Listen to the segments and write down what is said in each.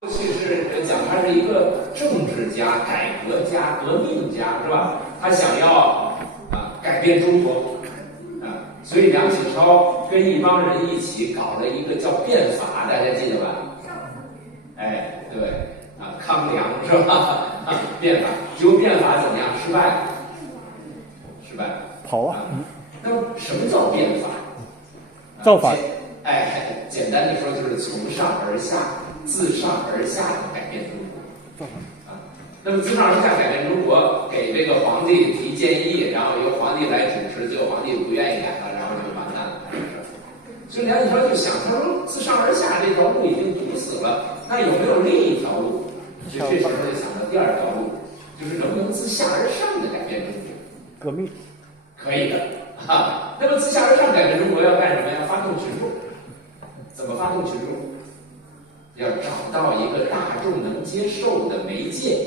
过去是讲他是一个政治家、改革家、革命家，是吧？他想要改变中国所以梁启超跟一帮人一起搞了一个叫变法，大家记得吧？哎，对康梁是吧？变法，结果变法怎么样？失败了，失败了。跑啊！那么什么叫变法？造反。简单的说就是从上而下、自上而下的改变中国。那么自上而下改变中国，给这个皇帝提建议，然后由皇帝来主持，结果皇帝不愿意改了，然后就完蛋了，是不是？所以梁启超就想，他说自上而下这条路已经堵死了，那有没有另一条路？所以这时候就想到第二条路，就是能不能自下而上的改变中国？革命，可以的那么自下而上改变中国要干什么？要发动群众。怎么发动群众？要找到一个大众能接受的媒介。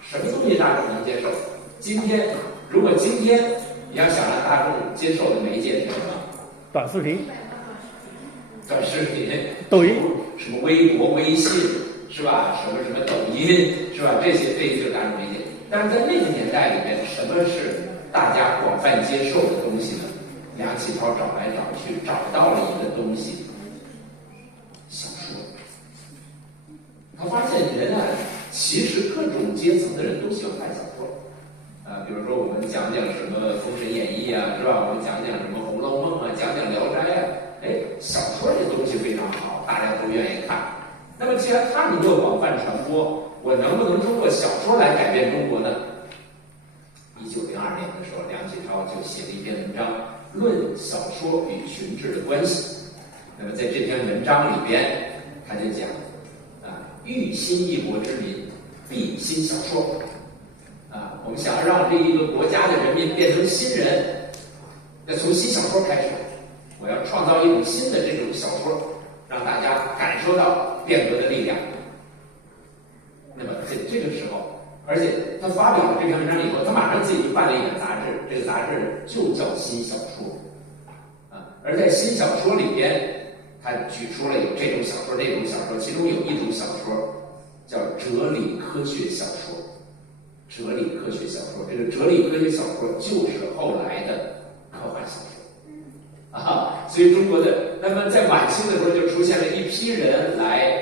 什么东西大众能接受？如果今天你要想让大众接受的媒介是什么？短视频、抖音，什么微博、微信，是吧？什么抖音，是吧？这些就是大众媒介。但是在那个年代里面，什么是大家广泛接受的东西呢？梁启超找来找去，找到了一个东西，小说。他发现人其实各种阶层的人都喜欢看小说比如说我们讲什么《封神演义》是吧？我们讲什么《红楼梦》讲《聊斋》小说这东西非常好，大家都愿意看。那么既然它能够广泛传播，我能不能通过小说来改变中国呢？1902年的时候，梁启超就写了一篇文章，论小说与群治的关系。那么在这篇文章里边，他就讲欲兴一国之民，必兴小说。我们想要让这一个国家的人民变成新人，要从新小说开始。我要创造一种新的这种小说，让大家感受到变革的力量。那么在这个时候，而且他发表了这篇文章以后，他马上自己就办了一本杂志，这个杂志就叫《新小说》而在新小说里边，他举出了有这种小说、那种小说，其中有一种小说叫哲理科学小说。哲理科学小说，这个哲理科学小说就是后来的科幻小说所以中国的那么在晚清的时候就出现了一批人来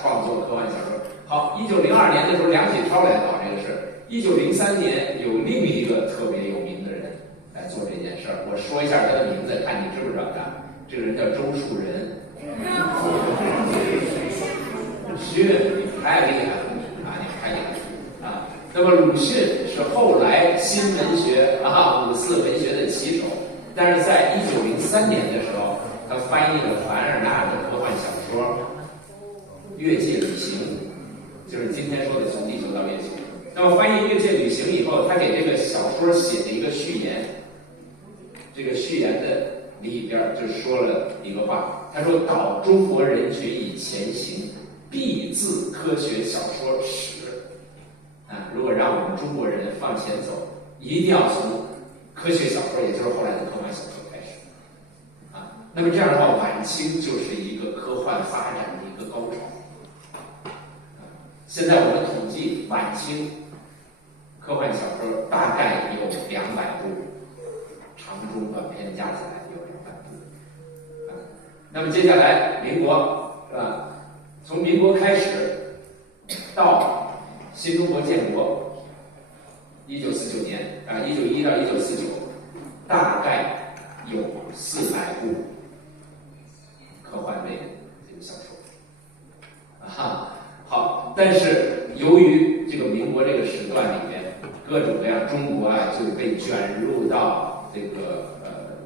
创作科幻小说。好，1902年的时候，梁启超来搞这个事，1903年有另一个特别有名的人来做这件事儿。我说一下他的名字，看你知不知道他。这个人叫周树人。鲁迅，你太厉害了你太厉害了那么鲁迅是后来新文学五四文学的旗手，但是在1903年的时候，他翻译了凡尔纳的科幻小说《越界旅行》，就是今天说的从地球到月球。那么翻译《越界旅行》以后，他给这个小说写了一个序言，这个序言的里边就说了一个话，他说：“导中国人群以前行，必自科学小说始。”如果让我们中国人往前走，一定要从科学小说，也就是后来的科幻小说开始那么这样的话，晚清就是一个科幻发展的一个高潮现在我们统计晚清科幻小说大概有200部，长中短篇加起来有200部那么接下来民国是吧？从民国开始到新中国建国，1949年1911到1949，大概有400部科幻类的这个小说好，但是由于这个民国这个时段里面，各种各样中国就被卷入到这个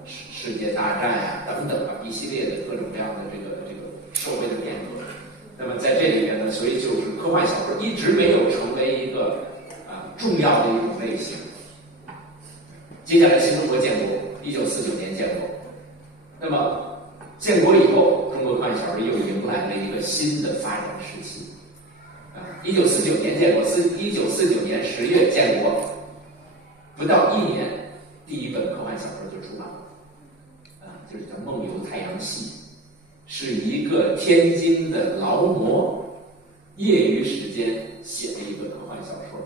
世界大战等等一系列的各种各样的这个社会的变革。那么在这里面呢，所以就是科幻小说一直没有成为一个重要的一种类型。接下来新中国建国，1949年建国。那么建国以后，中国科幻小说又迎来了一个新的发展时期。1949年建国，1949年10月建国，不到1年，第一本科幻小说就出版了就是叫《梦游太阳系》。是一个天津的劳模业余时间写的一个科幻小说，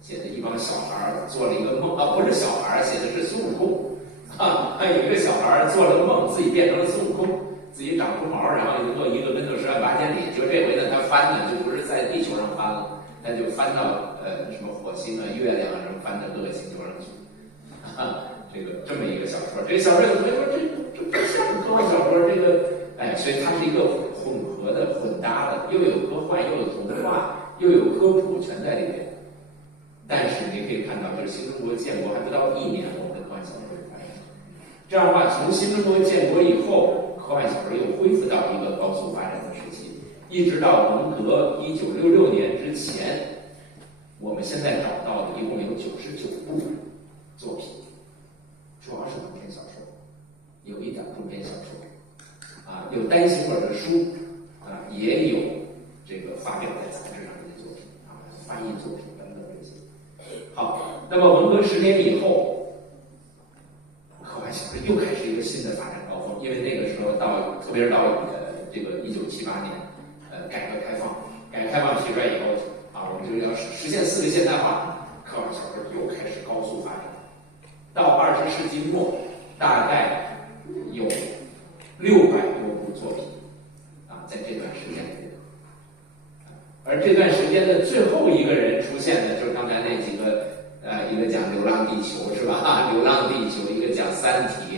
写的一帮小孩做了一个梦啊，不是小孩，写的是孙悟空啊，有一个小孩做了个梦，自己变成了孙悟空，自己长出毛，然后能够一个跟头108000里。就这回呢，他翻呢就不是在地球上翻了，他就翻到什么火星啊、月亮啊什么，翻到各个星球上去。这么一个小说，这个小说有同学说这不像科幻小说，这个所以它是一个混合的、混搭的，又有科幻，又有童话，又有科普，全在里面。但是你可以看到，就是新中国建国还不到1年，我们的科幻小说就发生了。这样的话，从新中国建国以后，科幻小说又恢复到一个高速发展的时期，一直到文革1966年之前，我们现在找到的一共有99部作品，主要是短篇小说，有一点中篇小说，有单行本的书，也有这个发表在杂志上的作品，翻译作品等等这些。好，那么文革10年以后，科幻小说又开始一个新的发展高峰，因为那个时候特别是到这个1978年，改革开放提出来以后我们就要实现4个现代化，科幻小说又开始高速发展。到20世纪末，大概有600多部作品在这段时间里。而这段时间的最后一个人出现的，就是刚才那几个，一个讲《流浪地球》是吧？流浪地球，一个讲《三体》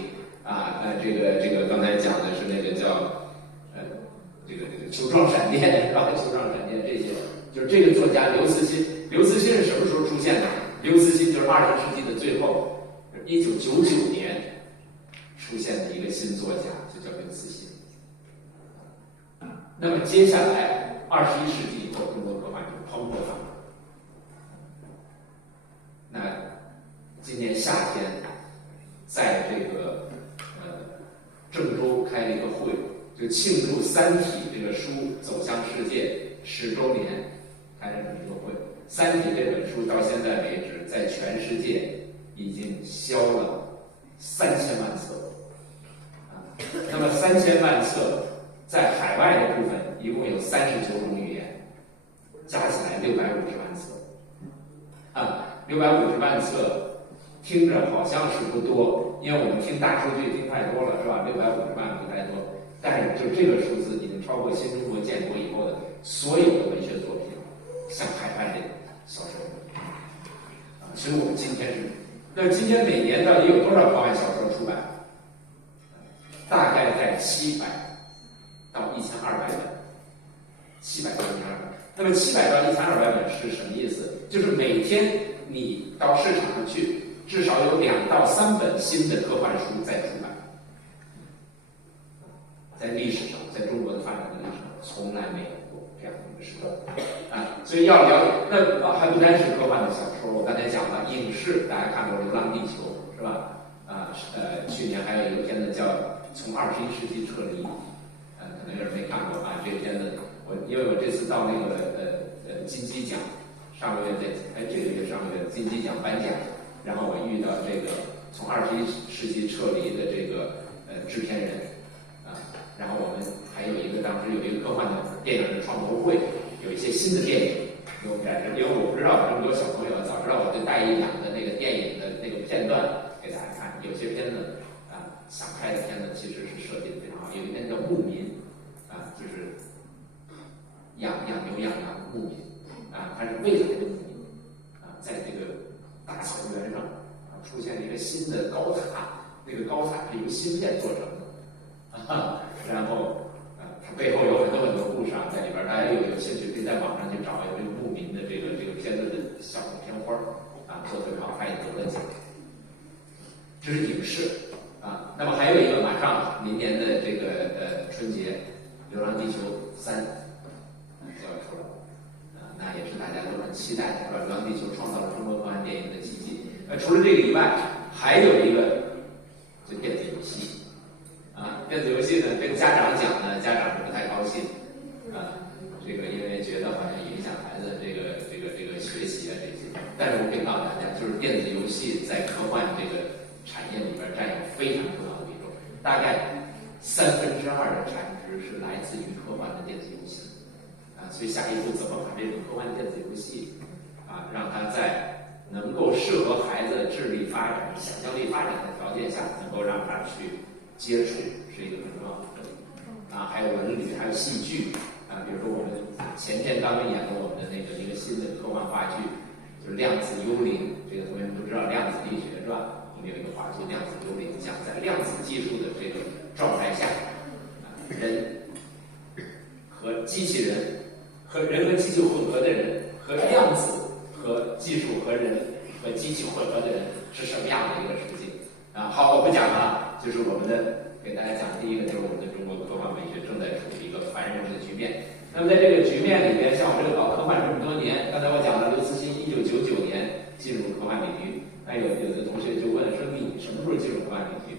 这个刚才讲的是那个叫这个球状闪电是吧？球状闪电这些，就是这个作家刘慈欣。刘慈欣是什么时候出现的？刘慈欣就是20世纪的最后。1999年出现的一个新作家，就叫刘慈欣。那么接下来21世纪以后，中国科幻就蓬勃发展。那今年夏天，在这个郑州开了一个会，就庆祝《三体》这个书走向世界10周年，开了这么一个会。《三体》这本书到现在为止，在全世界已经销了3000万册，那么3000万册在海外的部分一共有39种语言，加起来650万册，650万册听着好像是不多，因为我们听大数据听太多了，是吧？650万不太多，但是就这个数字已经超过新中国建国以后的所有的文学作品向海外的销售所以我们今天是。那今天每年到底有多少科幻小说出版？大概在700到1200本，700到1200本。那么700到1200本是什么意思？就是每天你到市场上去，至少有2到3本新的科幻书在出版。在历史上，在中国的发展的历史上，从来没有过这样的一个时代所以要了解，那还不单是科幻的小说，我刚才讲了影视，大家看过《流浪地球》是吧？去年还有一个片子叫《从21世纪撤离》，可能有人没看过这个片子，因为我这次到那个金鸡奖，上个月这个月上个月金鸡奖颁奖，然后我遇到这个从21世纪撤离的这个制片人然后我们还有当时有一个科幻的电影的创投会，有一些新的电影给我们展示，因为我不知道有这么多小朋友，早知道我就带1、2个那个电影的那个片段给大家看。有些片子想拍的片子其实是设计的非常好，有一篇叫《牧民》就是养牛养羊的牧民它是未来的牧民在这个大草原上出现了一个新的高塔，那个高塔是由芯片做成的然后它背后有很多故事在里边，大家有兴趣可以在网上去找有这个牧民的这个片子的小片花做得很好，还得了奖。这是影视那么还有一个马上明年的这个春节，《流浪地球3》就要出来了那也是大家都很期待的，是吧？《流浪地球》创造了中国科幻电影的奇迹。除了这个以外，还有一个就电子游戏电子游戏呢，跟家长讲呢，家长是不太高兴这个因为觉得好像影响孩子这个学习这些。但是我可以告诉大家，就是电子游戏在科幻这个产业里边占有非常重要的比重，大概2/3的产值是来自于科幻的电子游戏所以下一步怎么把这种科幻电子游戏让它在能够适合孩子智力发展、想象力发展的条件下，能够让他去接触，是一个很重要的课题。还有文旅，还有戏剧比如说我们前天刚刚演了我们的一个新的科幻话剧，就是量子幽灵。这个同学们都知道量子力学是吧？我们有一个话剧《量子幽灵》，讲在量子技术的这个状态下，人和机器人。和人和机器混合的人，和量子和技术和人和机器混合的人是什么样的一个世界好，我不讲了，就是我们给大家讲第一个，就是我们的中国科幻美学正在处于一个繁荣的局面。那么在这个局面里边，像我这个搞科幻这么多年，刚才我讲了刘慈欣1999年进入科幻领域，有的同学就问说你什么时候进入科幻领域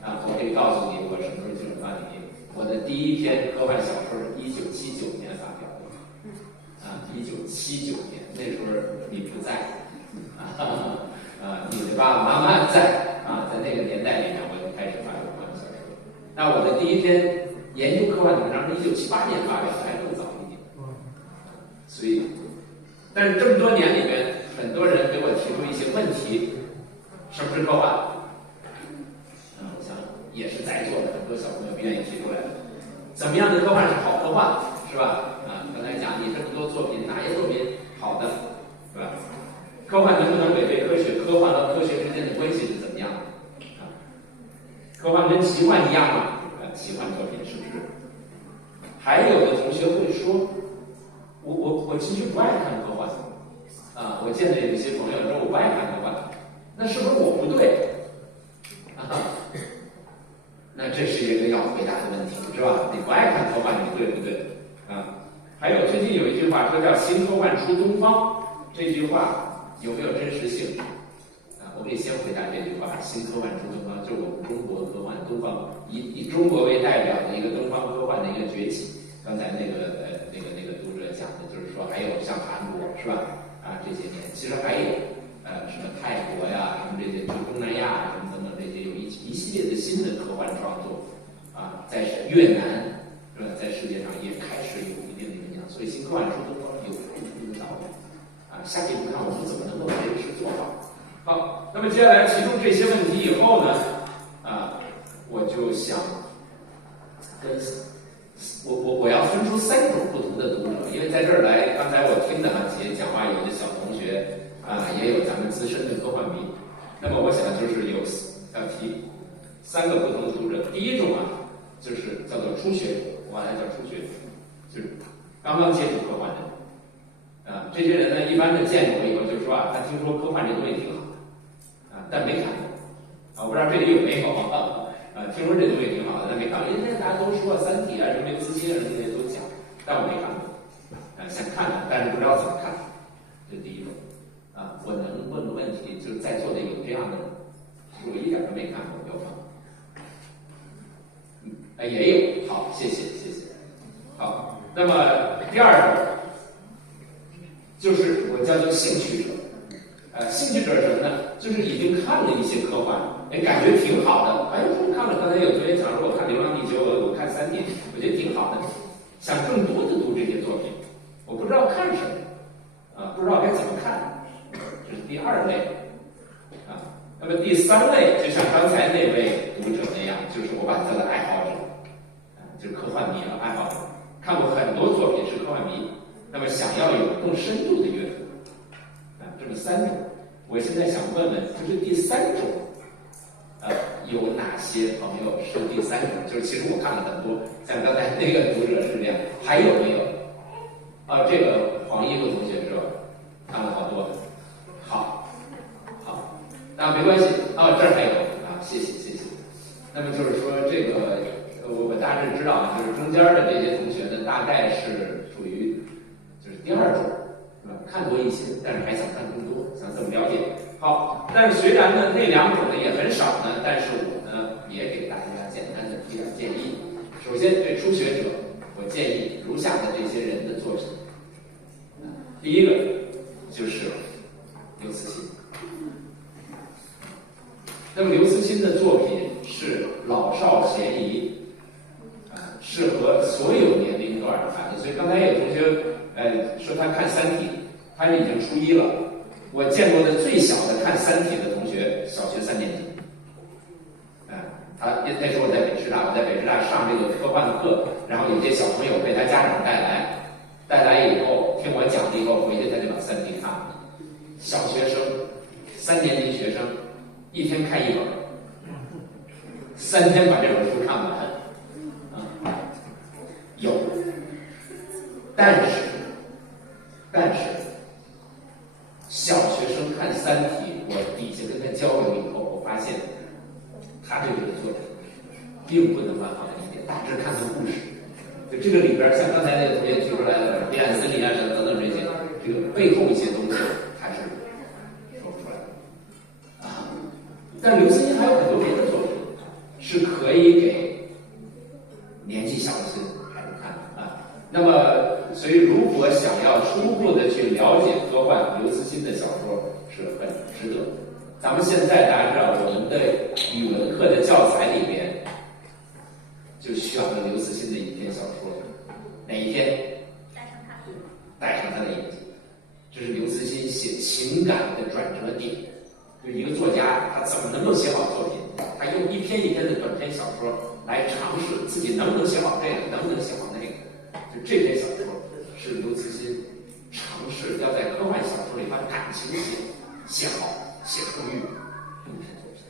我可以告诉你我什么时候进入科幻领域。我的第一篇科幻小说是1979年发表的。1979年，那时候你不在，你的爸爸妈妈在在那个年代里面，我就开始发表科幻小说。那我的第一篇研究科幻的文章是1978年发表的，还更早一点。所以，但是这么多年里面，很多人给我提出一些问题：什么是科幻？我想也是在座的很多小朋友愿意提出来的。怎么样的科幻是好科幻，是吧？刚才讲你这么多作品，哪些作品好的，是吧？科幻能不能违背科学？科幻和科学之间的关系是怎么样的？科幻跟奇幻一样吗？奇幻作品是不是？还有的同学会说，我其实不爱看科幻我见到有一些朋友说我不爱看科幻，那是不是我不对那这是一个要回答的问题，是吧？你不爱看科幻，你对不对还有最近有一句话说叫新科幻出东方，这句话有没有真实性我可以先回答这句话，新科幻出东方就是我们中国科幻东方以中国为代表的一个东方科幻的一个崛起。刚才那个读者讲的就是说还有像韩国是吧这些年其实还有什么泰国呀，什么这些东南亚什么等等这些有一系列的新的科幻创作在越南是吧，在世界上也开始有一定的影响，所以新科幻出东方有一定的道理下一步看我们怎么能够维持做法。好，那么接下来提出这些问题以后呢我就想我要分出3种不同的读者，因为在这儿来，刚才我听的几位讲话，有的小同学也有咱们资深的科幻迷。那么我想就是要提3个不同的读者。第一种就是叫做初学者，我把它叫初学者，就是刚刚接触科幻的人这些人呢，一般的见过以后就说他听说科幻这东西挺好但没看过我不知道这里有没有听说这东西挺好的，但没看过。因为大家都说三体什么刘慈欣什么这些都讲，但我没看过想看看，但是不知道怎么看。这是第一种我能问个问题，就是在座的有这样的，我一点都没看过，有吗？也有，好，谢谢。好，那么第二种就是我叫做兴趣者。兴趣者是什么呢？就是已经看了一些科幻，感觉挺好的。我看了，刚才有同学讲说，我看《流浪地球》，我看《三体》，我觉得挺好的，想更多的读这些作品，我不知道看什么，不知道该怎么看，这是第2类那么第3类，就像刚才那位读者那样，就是我把他的爱好者，就是科幻迷爱好者，看过很多作品是科幻迷，那么想要有更深度的阅读。这么3种，我现在想问问，就是第3种，有哪些朋友是第3种？就是其实我看了很多，像刚才那个读者是这样，还有没有？这个黄衣服同学是吧？看了好多，好，那没关系，这儿还有谢谢。那么就是说这个，我大致知道就是中间的这些同学呢，大概是属于就是第2种。看多一些，但是还想看更多，想怎么了解？好，但是虽然呢那2种呢也很少呢，但是我呢也给大家简单的提点建议。首先对初学者，我建议如下的这些人的作品。第一个就是刘慈欣。那么刘慈欣的作品是老少咸宜，适合所有年龄段的孩子。所以刚才有同学说他看《三体》，他已经初一了。我见过的最小的看《三体》的同学，小学3年级。他那时候我在北师大，上这个科幻课，然后有些小朋友被他家长带来以后听我讲了以后，回去他就把《三体》看了。小学生，3年级学生，一天看一本，3天把这本书看完。有，但是小学生看《三体》，我底下跟他交流以后，我发现他对这个作品并不能完好的理解，大致看看故事。就这个里边，像刚才那个同学提出来的黑暗森林啊等等这些，这个背后一些东西还是说不出来的啊。但刘慈欣还有很多别的作品是可以给年纪小的孩子看的啊。那么，所以如果想要初步的去了解科幻，刘慈欣的小说是很值得的。咱们现在大家知道，我们的语文课的教材里边就需要了刘慈欣的一篇小说，哪一篇？带上他的眼睛。这是刘慈欣写情感的转折点。就一个作家，他怎么能够写好作品？他用一篇一篇的短篇小说来尝试自己能不能写好这个，能不能写好那个。就这篇小说是刘慈欣尝试要在科幻小说里把感情写好。写出一篇作品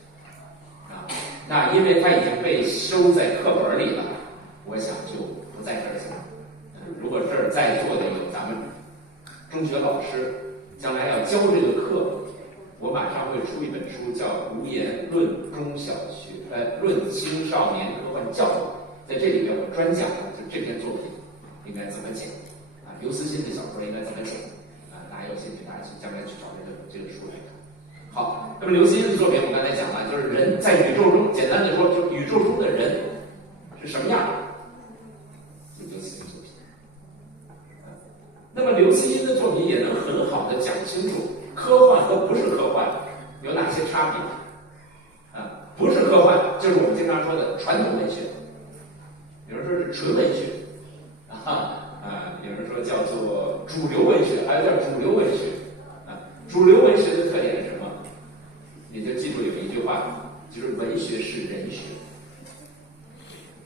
啊，那因为它已经被收在课本里了，我想就不在这儿讲。如果这儿在座的有咱们中学老师，将来要教这个课，我马上会出一本书，叫《无言论中小学论青少年科幻教育》，在这里边我专讲就这篇作品应该怎么讲啊，刘慈欣的小说应该怎么讲啊，大家有兴趣，大家将来去找这个书来看。好，那么刘慈欣的作品我刚才讲了，就是人在宇宙中，简单的说，就是宇宙中的人是什么样的，就刘慈欣作品。那么刘慈欣的作品也能很好的讲清楚科幻和不是科幻有哪些差别。不是科幻，就是我们经常说的传统文学，有人说是纯文学，有人说叫做主流文学，还有叫主流文学。主流文学的特点是什么？你就记住有一句话，就是文学是人学，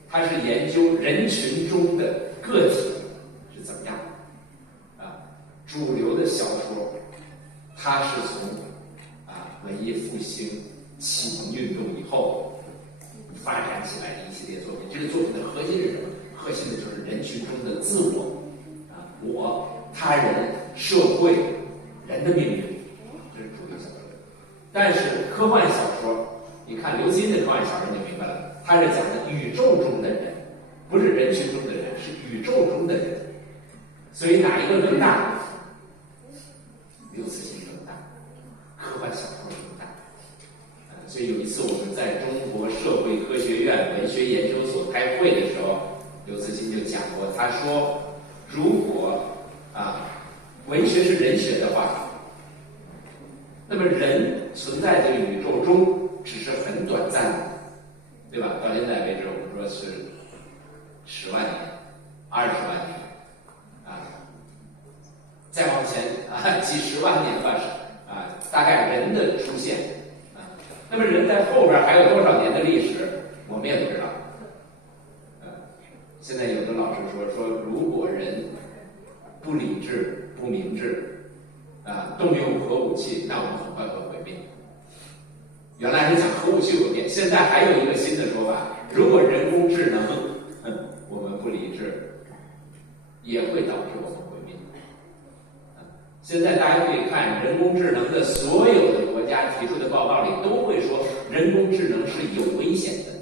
它是研究人群中的个体是怎么样的啊。主流的小说，它是从文艺复兴、启蒙运动以后发展起来的一系列作品。这个作品的核心是什么？核心的就是人群中的自我我、他人、社会、人的命运，这是主流小说。但是科幻小说，你看刘慈欣的科幻小说你就明白了，他是讲的宇宙中的人，不是人群中的人，是宇宙中的人。所以哪一个更大？刘慈欣更大，科幻小说更大。所以有一次我们在中国社会科学院文学研究所开会的时候，刘慈欣就讲过，他说，如果文学是人学的话，那么人存在这个宇宙中只是很短暂的，对吧？到现在为止，我们说是10万年、20万年，再往前几十万年吧，大概人的出现那么人在后边还有多少年的历史，我们也不知道。现在有的老师说，如果人不理智、不明智。动用核武器，那我们很快会毁灭。原来是讲核武器毁灭，现在还有一个新的说法：如果人工智能，我们不理智，也会导致我们毁灭。现在大家可以看人工智能的所有的国家提出的报告里，都会说人工智能是有危险的，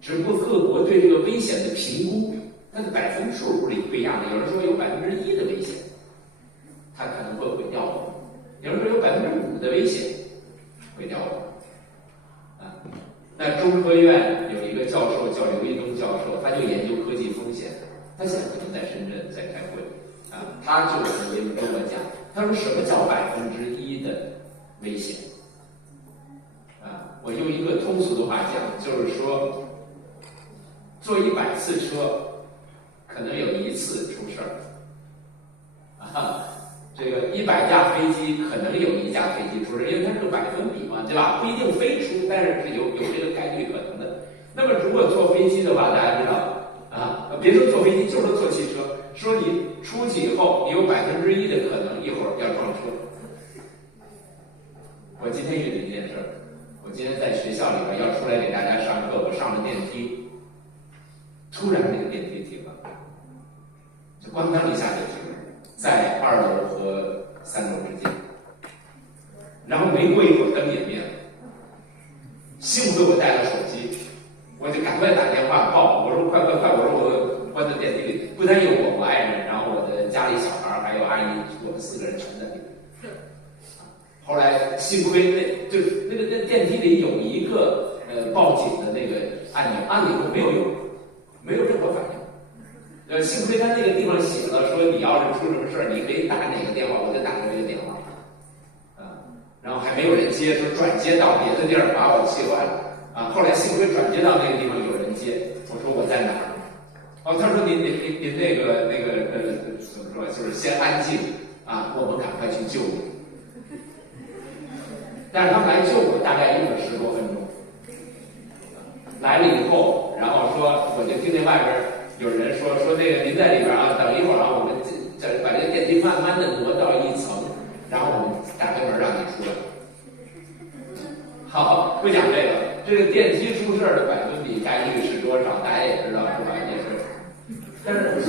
只不过各国对这个危险的评估，它的百分数不一样的。有人说有1%的危险。它可能会毁掉我们，有人说有5%的危险毁掉我们。那中科院有一个教授叫刘一东教授，他就研究科技风险，他现在可能在深圳在开会他就曾经跟我讲，他说什么叫1%的危险？我用一个通俗的话讲，就是说坐100次车，可能有1次出事儿，这个100架飞机可能有1架飞机出事，因为它是个百分比嘛，对吧？不一定非出，但是有这个概率可能的。那么如果坐飞机的话，大家知道别说坐飞机，就说坐汽车，说你出去以后，你有1%的可能一会儿要撞车。我今天遇到一件事儿，我今天在学校里边要出来给大家上课，我上了电梯，突然那个电梯停了，就咣当一下就停了，在2楼和3楼之间，然后没过一会儿灯也灭了。幸亏我带了手机，我就赶快打电话报，我说快，我说我关在电梯里，不但有我爱人，然后我的家里小孩还有阿姨，我们4个人全在里面。后来幸亏那个电梯里有一个报警的那个按钮，按了以后没有用，没有任何反应。幸亏他那个地方写了说，你要是出什么事儿，你可以打哪个电话，我就打了这个电话，然后还没有人接，说转接到别的地儿，把我气坏了后来幸亏转接到那个地方有人接，我说我在哪儿？他说您那个怎么说，就是先安静我们赶快去救你。但是他们来救我，大概用了10多分钟。来了以后，然后说，我就听见外边有人说那个您在里边等一会儿我们这把这个电梯慢慢的挪到1层，然后我们打开门让你出来。好，不讲这个电梯出事的百分比概率是多少？大家也知道是吧？也是，但是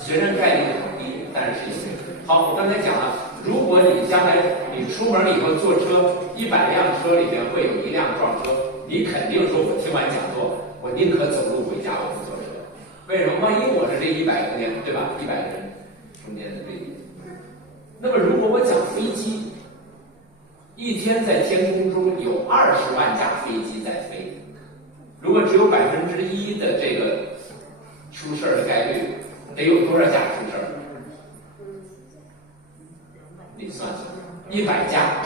虽然概率很低，但是有。好，我刚才讲了。如果你将来你出门以后坐车，100辆车里面会有1辆撞车，你肯定说，我听完讲座，我宁可走路回家，我不坐车。为什么？万一我是这100个人，对吧？100个人中间的这一。那么如果我讲飞机，一天在天空中有20万架飞机在飞，如果只有1%的这个出事的概率，得有多少架出事？你算算，100架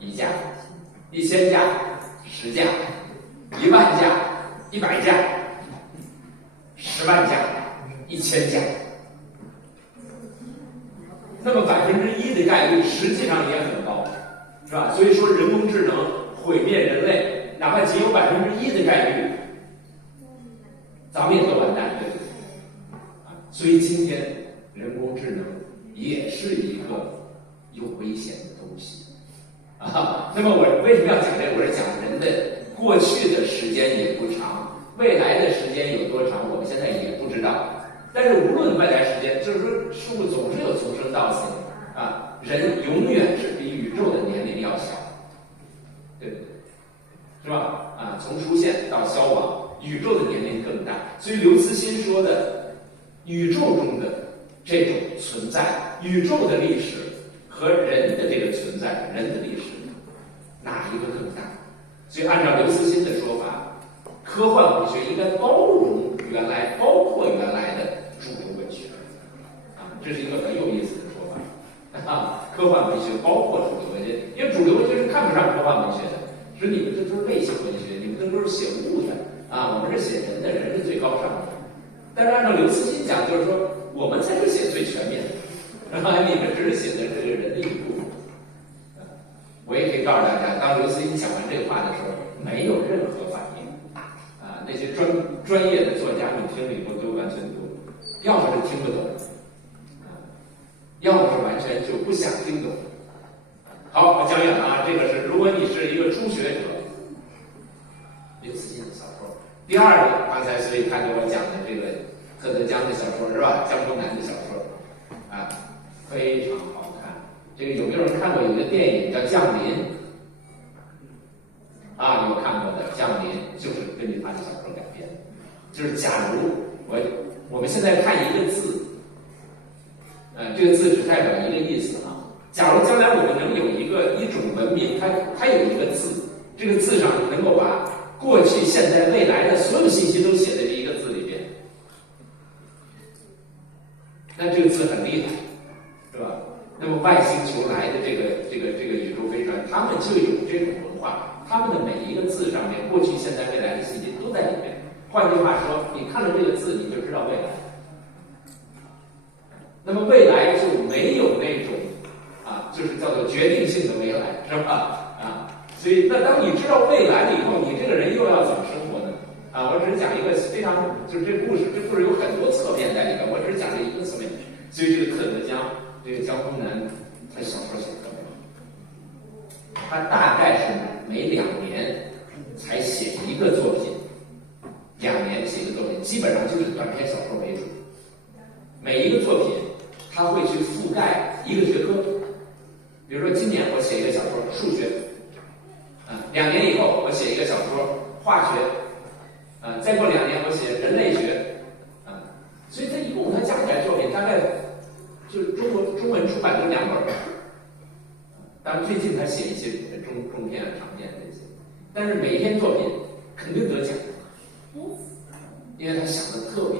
1架，1000架10架，1万架100架，10万架1000架。那么1%的概率实际上也很高，是吧？所以说人工智能毁灭人类，哪怕仅有1%的概率，咱们也都完蛋，对不对？所以今天人工智能也是一个有危险的东西那么我为什么要讲这个？我是讲人的过去的时间也不长，未来的时间有多长，我们现在也不知道。但是无论未来时间，就是说事物总是有从生到死人永远是比宇宙的年龄要小，对不对？是吧？从出现到消亡，宇宙的年龄更大。所以刘慈欣说的，宇宙中的这种存在，宇宙的历史和人的这个存在，人的历史，哪一个更大？所以按照刘慈欣的说法，科幻文学应该包括原来的主流文学这是一个很有意思的说法科幻文学包括主流文学，因为主流文学是看不上科幻文学的，说你们这都是类型文学，你们这都是写物的我们是写人的，人是最高尚的。但是按照刘慈欣讲，就是说我们才是写最全面的。你们只是写的这个人的一部分我也可以告诉大家，当刘慈欣讲完这个话的时候，没有任何反应那些专业的作家们听了以后都完全要么是听不懂要么是完全就不想听懂。好，我讲远了这个是如果你是一个初学者，刘慈欣的小说。第二个，刚才所以看见我讲的这个贺德江的小说是吧？江湖南的小说非常好看。这个有没有人看过有一个电影叫《降临》有看过的，《降临》就是根据他的小说改编的。就是假如我们现在看一个字这个字只代表一个意思假如将来我们能有一种文明，它有一个字，这个字上能够把过去、现在、未来的所有信息都写在这一个字里边，那这个字很厉害，是吧？那么外星球来的这个宇宙飞船，他们就有这种文化，他们的每一个字上面，过去、现在、未来的信息都在里面。换句话说，你看了这个字，你就知道未来。那么未来就没有那种就是叫做决定性的未来，是吧？所以那当你知道未来了以后，你这个人又要怎么生活呢？我只是讲一个非常，就是这故事有很多侧面在里边，我只是讲这一个侧面。所以这个特德·江，这个江宏南，他小说写得他大概是每2年才写一个作品，2年写一个作品，基本上就是短篇小说为主。每一个作品他会去覆盖一个学科，比如说今年我写一个小说数学，2年以后我写一个小说化学，再过2年我写人类学，所以他一共他加起来作品大概就是中文出版的2本。当然最近他写一些中篇长篇这些，但是每一篇作品肯定得奖，因为他想的特别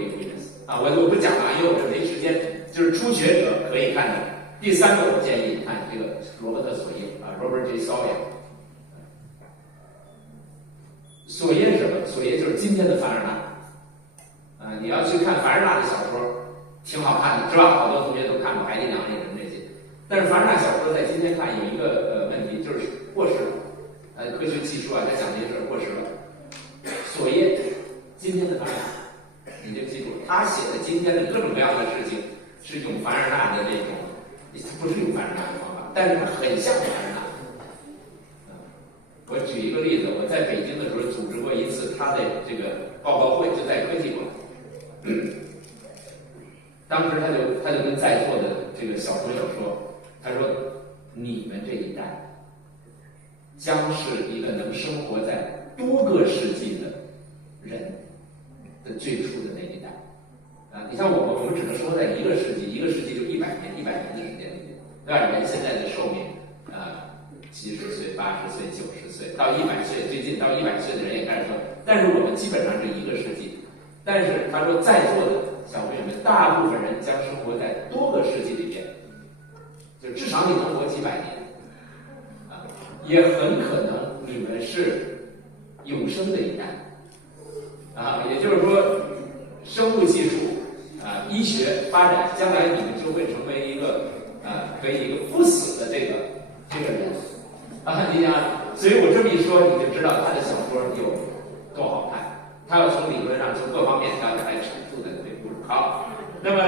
有意思我不讲了，因为我没时间。就是初学者可以看的。第3个我建议看这个罗伯特·索耶Robert J. Sawyer。索耶是什么？索耶就是今天的凡尔纳。你要去看凡尔纳的小说，挺好看的，是吧？好多同学都看过《海底2那什么这些。但是凡尔纳小说在今天看有一个问题，就是过时了。科学技术他讲这些事儿过时了。索耶今天的凡尔纳，你就记住，他写的今天的各种各样的事情是用凡尔纳的这种，他不是用凡尔纳的方法，但是他很像凡尔纳。我举一个例子，我在北京的时候组织过一次他的这个报告会，就在科技馆。当时他就跟在座的这个小朋友说，他说你们这一代将是一个能生活在多个世纪的人的最初的那一代你像我们只能生活在一个世纪，一个世纪就100年，100年的时间里面，对吧？人现在的寿命70岁、80岁、90岁，到100岁，最近到100岁的人也开始说，但是我们基本上是一个世纪。但是他说，在座的小朋友们，大部分人将生活在多个世纪里边，就至少你能活几百年也很可能你们是永生的一代也就是说，生物技术医学发展，将来你们就会成为一个可以一个不死的这个人你想，所以我这么一说，你就知道他的小说有多好看。他要从理论上从各方面来阐述的这个好。那么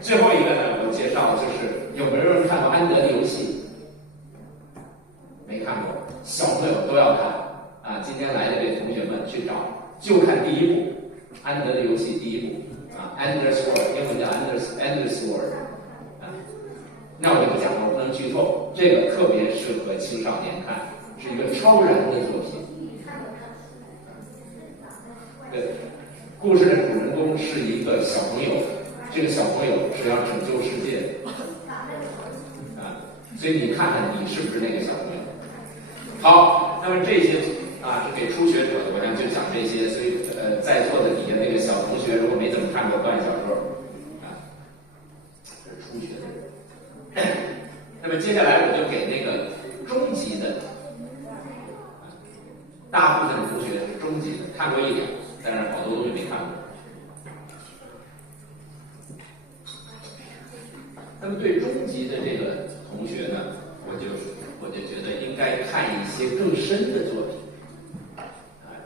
最后一个呢，我介绍就是有没有人看过《安德的游戏》？没看过，小朋友都要看今天来的这同学们去找，就看第1部《安德的游戏》第1部Ender's World， 英文叫 Ender's World 那我就不讲了，我不能剧透。这个特别适合青少年看，是一个超然的作品。对，故事的主人公是一个小朋友，这个小朋友是要拯救世界的所以你看看你是不是那个小朋友。好，那么这些是给初学者的，我想就讲这些。所以在座的底下那个小同学，如果没怎么看过段小说这是初学的人。那么接下来我就给那个中级的，大部分同学是中级的，看过一点，但是好多东西没看过。那么对中级的这个同学呢，我就觉得应该看一些更深的作品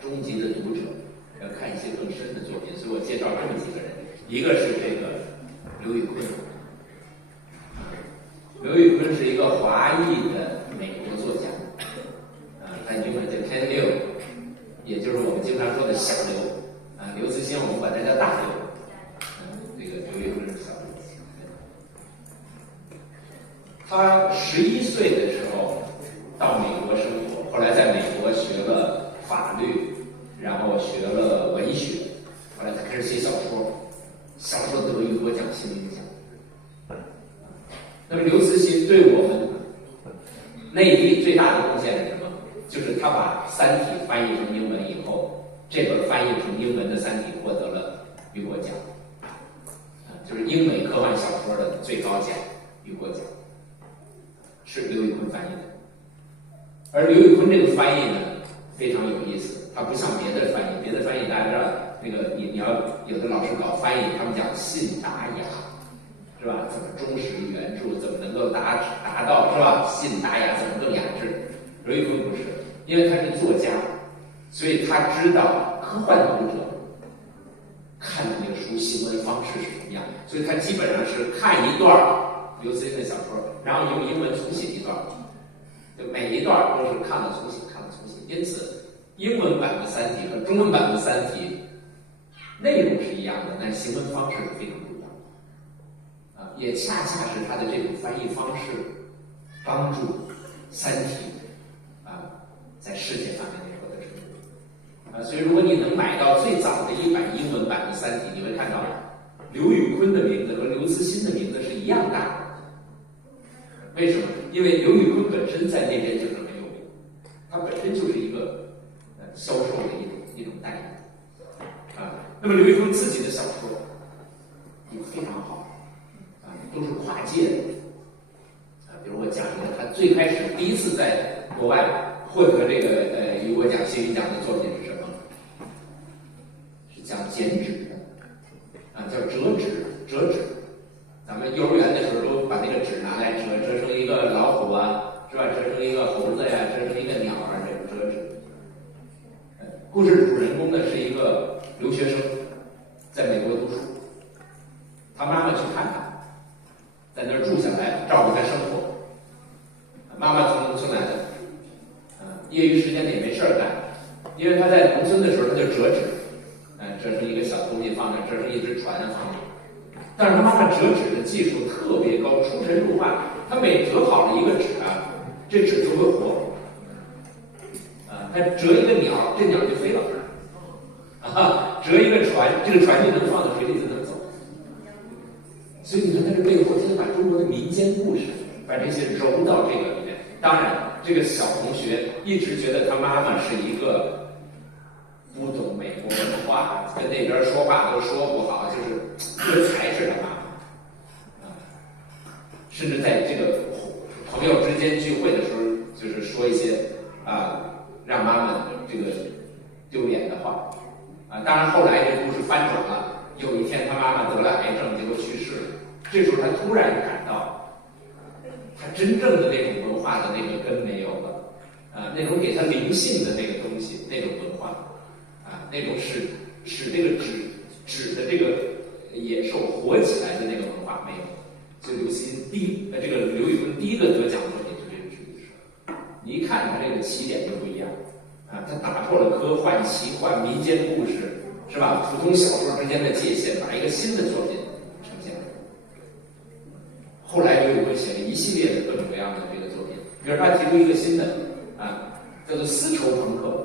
中级的读者要看一些更深的作品，所以我介绍这么几个人，一个是这个刘宇昆。刘宇昆是一个华裔的美国作家他英文叫 Ken Liu， 也就是我们经常说的小刘刘慈欣我们管他叫大刘这个刘宇昆是小刘。他11岁的时候到美国生活，后来在美国学了法律，然后学了文学，后来他开始写小说，小说得雨果奖、新影奖。那么刘慈欣对我们内地最大的贡献是什么？就是他把《三体》翻译成英文以后，这本翻译成英文的《三体》获得了雨果奖就是英美科幻小说的最高奖雨果奖，是刘宇昆翻译的。而刘宇昆这个翻译呢非常有意思，他它不像别的翻译，别的翻译大家知道，那个你要有的老师搞翻译，他们讲信达雅，是吧？怎么忠实原著，怎么能够达到，是吧？信达雅怎么更雅致？刘玉坤不是，因为他是作家，所以他知道科幻读者看的那个书行文方式是什么样，所以他基本上是看一段刘慈欣的小说，然后用英文重写一段，就每一段都是看了重写，看了重写。因此，英文版的《三体》和中文版的《三体》内容是一样的，但行文方式是非常不一样的。也恰恰是他的这种翻译方式，帮助《三体》在世界范围内获得成功。所以如果你能买到最早的一版英文版的《三体》，你会看到刘宇昆的名字和刘慈欣的名字是一样大的。为什么？因为刘宇昆本身在那边就是很有名，他本身就是一个销售的一种代言那么刘宇昆自己的小说也非常好都是跨界的比如我讲一个，他最开始第一次在国外获得这个雨果奖、星云奖的作品是什么？是讲剪纸的叫折纸。咱们幼儿园的时候都把那个纸拿来折成一个老虎是吧？折成一个猴子呀，折成一个鸟这种折纸。故事主人公呢是一个留学生，在美国读书，他妈妈去看他，在那儿住下来，照顾他生活。妈妈从农村来的，业余时间也没事儿干，因为他在农村的时候他就折纸，折成一个小东西放那，折成一只船放那。但是他妈妈折纸的技术特别高，出神入化。他每折好了一个纸这纸就会活。他折一个鸟，这鸟就飞了。折一个船，这个船就能放到水里就能走。所以你看他这背后，他就把中国的民间故事，把这些融到这个里面。当然，这个小同学一直觉得他妈妈是一个不懂美国文化，跟那边说话都说不好，就是才是他妈妈甚至在这个朋友之间聚会的时候，就是说一些让妈妈这个丢脸的话当然后来这个故事翻转了，有一天他妈妈得了癌症，结果去世了。这时候他突然感到，他真正的那种文化的那个根没有了那种给他灵性的那个东西，那种文化那种使这个纸的这个野兽活起来的那个文化没有。所以这个刘宇昆第一个得奖作品就这个纸的事。你一看他这个起点就不一样他打破了科幻、奇幻、民间故事，是吧？普通小说之间的界限，把一个新的作品呈现了。后来刘宇昆写了一系列的各种各样的这个作品，比如他提出一个新的叫做丝绸朋克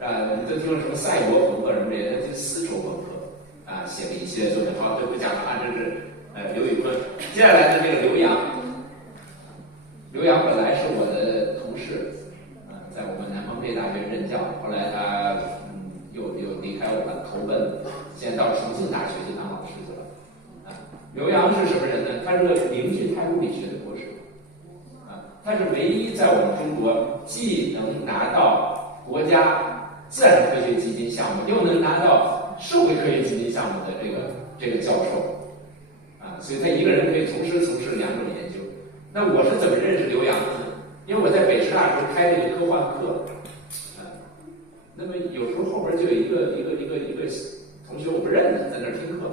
我们都听说什么赛博朋克什么这些，他就丝绸朋克写了一些作品。好，就不讲了这是刘宇昆。接下来的这个刘洋本来是我的同事在我们南方配大学任教，后来他又离开我们投奔，现在到重庆大学去当老师去了刘洋是什么人呢？他是个凝聚态物理学的博士他是唯一在我们中国既能拿到国家自然科学基金项目，又能拿到社会科学基金项目的这个教授所以他一个人可以同时从事两种研究。那我是怎么认识刘洋的呢？因为我在北师大时候开这个科幻课那么有时候后边就有一个同学我不认得，在那儿听课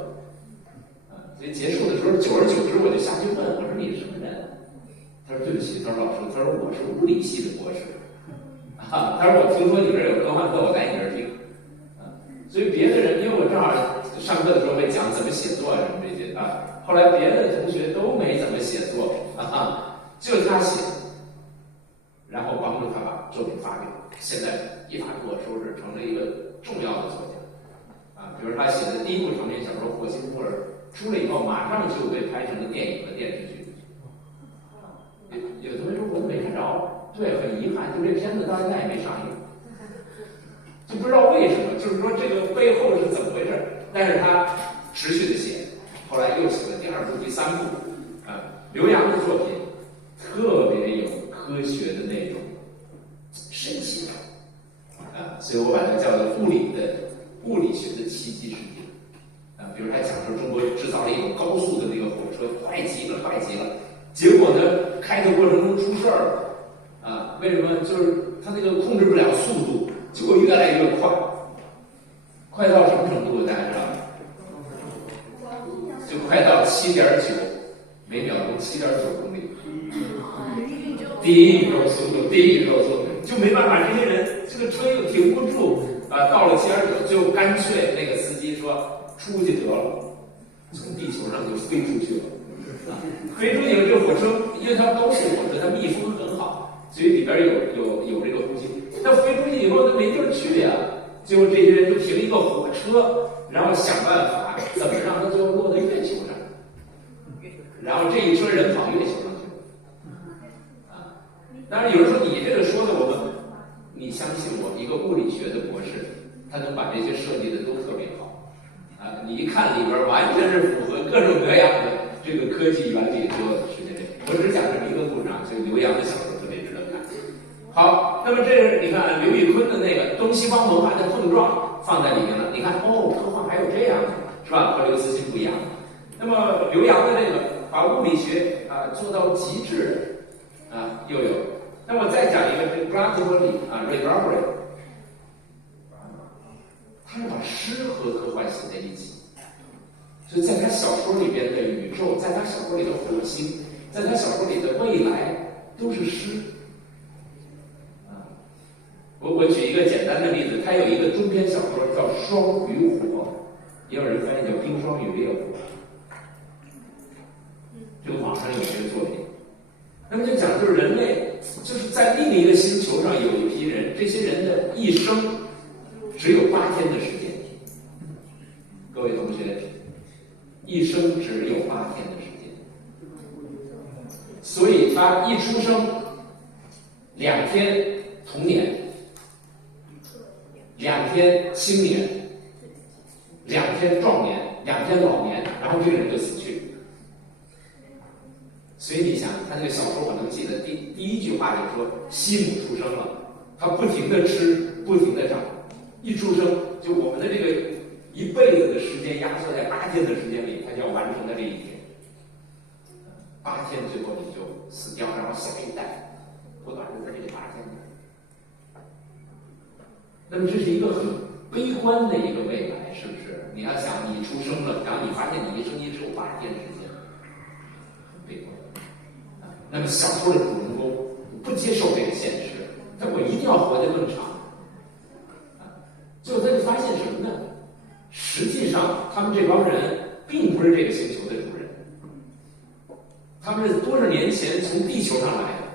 所以结束的时候，久而久之我就下去问，我说你是什么人？他说对不起，他说老师，他说我是物理系的博士他说我听说你这儿有科幻课，我来你这儿听所以别的人，因为我正好上课的时候会讲怎么写作什么这些后来别的同学都没怎么写作就他写，然后帮助他把作品发表，现在一发不可收拾，成了一个重要的作家比如他写的第一部长篇小说《火星孤儿》出了以后，马上就被拍成了电影和电视剧有同学说我没看着，对，很遗憾，就这片子到现在也没上映，就不知道为什么，就是说这个背后是怎么回事。但是他持续的写，后来又写了第二部、第三部刘洋的作品特别有科学的那种神奇感所所以我把它叫做物理学的奇迹世界。比如他讲说中国制造了一种高速的那个火车，快极了，快极了。结果呢，开的过程中出事儿了，为什么？就是他那个控制不了速度，结果越来越快，快到什么程度？大家知道？就快到7.9每秒钟7.9公里，低宇宙速度，就没办法，这些人这个车又停不住到了7.9，就干脆那个司机说出去得了，从地球上就飞出去了。飞出去了，这个火车因为它高速火车，它密封很好，所以里边有这个呼吸。那飞出去以后，它没地儿去呀。结果这些人就停一个火车，然后想办法怎么让它最后落在月球上，然后这一车人跑月球上去了。当然有人说你这个说的你相信我，一个物理学的博士，他能把这些设计的都特别好。你一看里边完全是符合各种各样的这个科技原理所有的事情。我只讲这么一个故事所以刘洋的小说特别值得看。好，那么这是你看刘宇昆的那个东西方文化的碰撞放在里面了。你看科幻还有这样的，是吧？和刘慈欣不一样。那么刘洋的这个把物理学做到极致的又有。那么再讲一个这个布拉德伯里Ray Bradbury，他是把诗和科幻写在一起，所以在他小说里边的宇宙，在他小说里的火星，在他小说里的未来都是诗。我举一个简单的例子，他有一个中篇小说叫《霜与火》，也有人翻译叫《冰霜与烈火》，这个网上有这个作品。那么就讲就是人类就是在另一个星球上有一批人，这些人的一生只有8天的时间。各位同学，一生只有8天的时间，所以他一出生2天童年，2天青年，2天壮年，2天老年，然后这个人就死去。所以你想，他那个小说我能记得第一句话就是说，西姆出生了，他不停地吃，不停地长，一出生就我们的这个一辈子的时间压缩在8天的时间里，他就要完成的这一天。8天最后你就死掉，然后下一代不断的在这8天。那么这是一个很悲观的一个未来，是不是？你要想你出生了，然后你发现你一生只有8天时间，很悲观。那么小说的主人公不接受这个现实，但我一定要活得更长。最后他就发现什么呢？实际上他们这帮人并不是这个星球的主人，他们是多少年前从地球上来的，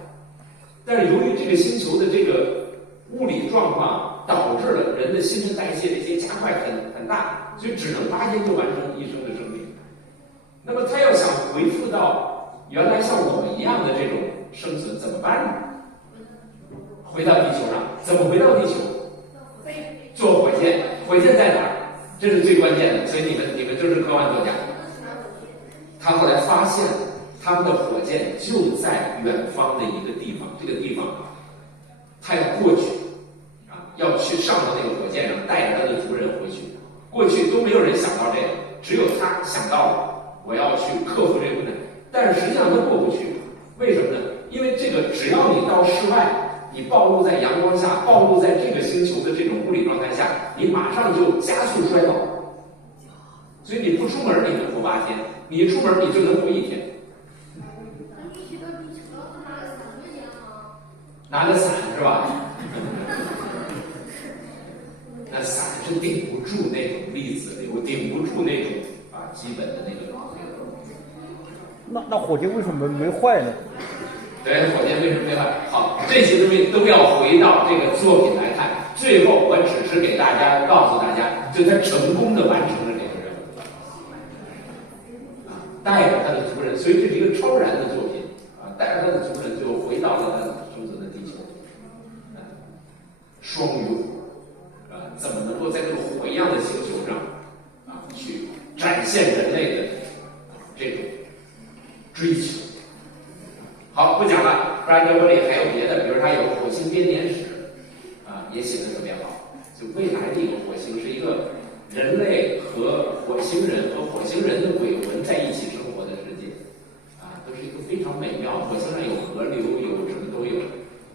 但是由于这个星球的这个物理状况导致了人的新陈代谢这些加快很大，所以只能8天就完成一生的生命。那么他要想回复到原来像我们一样的这种生存怎么办呢？回到地球上，怎么回到地球？坐火箭，火箭在哪儿？这是最关键的。所以你们就是科幻作家。他后来发现，他们的火箭就在远方的一个地方，这个地方他要过去要去上到那个火箭上，带着他的族人回去。过去都没有人想到这个，只有他想到了，我要去克服这个困难。但是实际上他过不去，为什么呢？因为这个只要你到室外，你暴露在阳光下，暴露在这个星球的这种物理状态下，你马上就加速衰老。所以你不出门你能活8天，你一出门你就能活1天。拿个伞是吧？那伞是顶不住那种粒子流，顶不住那种基本的那个。那火箭为什么没坏呢？对，火箭为什么没坏？好，这些东西都要回到这个作品来看。最后，我只是给大家告诉大家，就他成功的完成了这个任务，带着他的族人，所以这是一个超然的作品带着他的族人就回到了他生存的地球。霜与火怎么能够在这个火一样的星球上去展现人类的这种追求？好，不讲了。布拉德伯里还有别的，比如他有《火星编年史》也写得特别好。就未来的一个火星是一个人类和火星人和火星人的鬼魂在一起生活的世界，都是一个非常美妙。火星上有河流，有什么都有，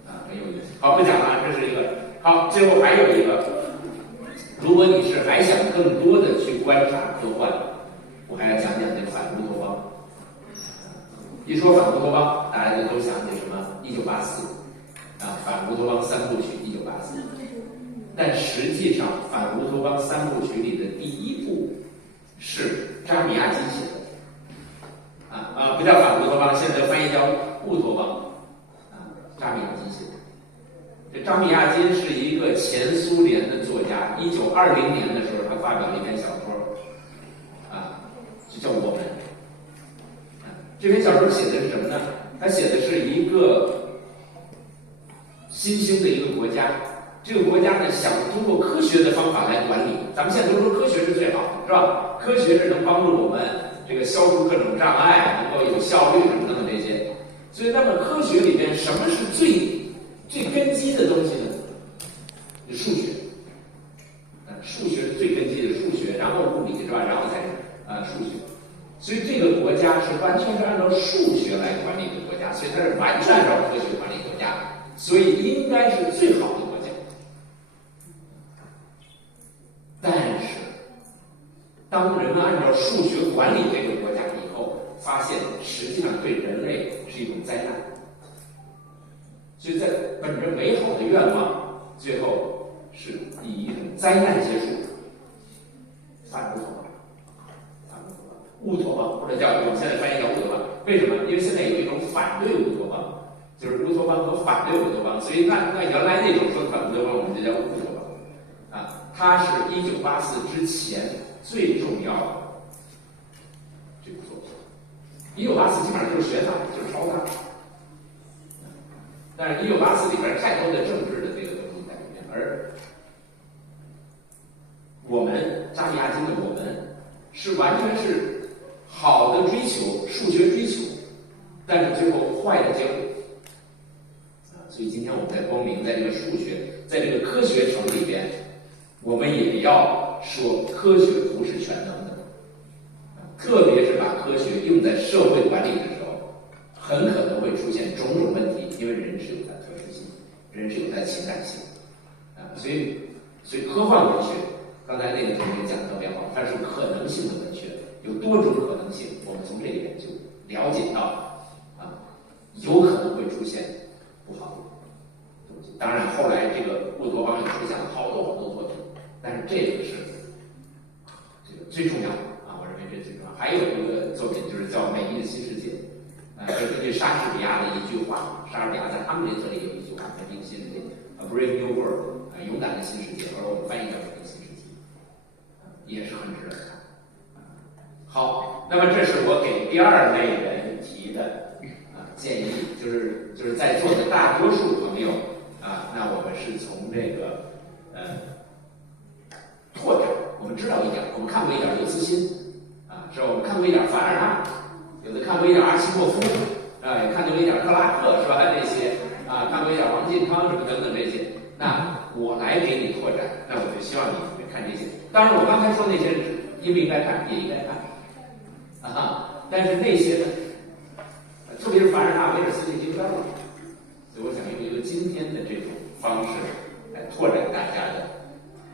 很有意思。好，不讲了，这是一个。好，最后还有一个，如果你是还想更多的去观察科幻，我还要讲讲这个反乌托邦。一说反乌托邦，大家就都想起什么1984反乌托邦三部曲1984。但实际上，反乌托邦三部曲里的第一部是扎米亚基写的，不叫反乌托邦，现在翻译叫乌托邦，扎米亚基写的。这扎米亚金是一个前苏联的作家，1920年的时候，他发表了一篇小说，就叫《我们》。这篇小说写的是什么呢？他写的是一个新兴的一个国家。这个国家呢，想通过科学的方法来管理。咱们现在都说科学是最好的，是吧？科学是能帮助我们这个消除各种障碍，能够有效率什么等等这些。所以，那么科学里边什么是最根基的东西呢？是数学。数学是最根基的数学，然后物理是吧？然后才是数学。所以这个国家是完全是按照数学来管理的国家，所以它是完全按照科学管理国家，所以应该是最好的国家。但是，当人们按照数学管理这个国家以后，发现实际上对人类是一种灾难。所以在本着美好的愿望，最后是以一种灾难结束。反乌托邦，乌托邦或者叫我们现在翻译叫乌托邦，为什么？因为现在有一种反对乌托邦，就是乌托邦和反对乌托邦，所以那原来那种说反乌托邦，我们就叫乌托邦。它是1984之前最重要的这部作品。1984基本上就是学它，就是抄它。但是1984里边太多的政治的这个东西在里面，而我们扎米亚金的我们是完全是好的追求，数学追求，但是最后坏的结果。所以今天我们在光明，在这个数学，在这个科学城里边，我们也要说科学不是全能的，特别是把科学用在社会管理的时候，很可能会出现种种问题，因为人是有它特殊性，人是有它情感性，所以科幻文学，刚才那个同学讲的特别好，它是可能性的文学，有多种可能性，我们从这里面就了解到，有可能会出现不好的东西。当然，后来这个乌托邦也出现了好多作品，但是这个是这个最重要的我认为这最重要。还有一个作品就是叫《美丽的新世界》，这根据莎士比亚的一句话，莎士比亚在《哈姆雷特》里有一句话，《美丽的新世界》A Brave New World，勇敢的新世界，而我们翻译叫美丽新世界，也是很值得看。好，那么这是我给第二类人提的建议，就是在座的大多数朋友那我们是从这个拓展，我们知道一点，我们看过一点刘慈欣是吧？我们看过一点凡尔纳，有的看过一点阿西莫夫也看过一点克拉克是吧？这些看过一点王靖康什么等等这些。那我来给你拓展，那我就希望你看这些。当然，我刚才说那些应不应该看，也应该看但是那些呢，特别是凡尔纳、威尔斯已经翻了，所以我想用一个今天的这种方式来拓展大家的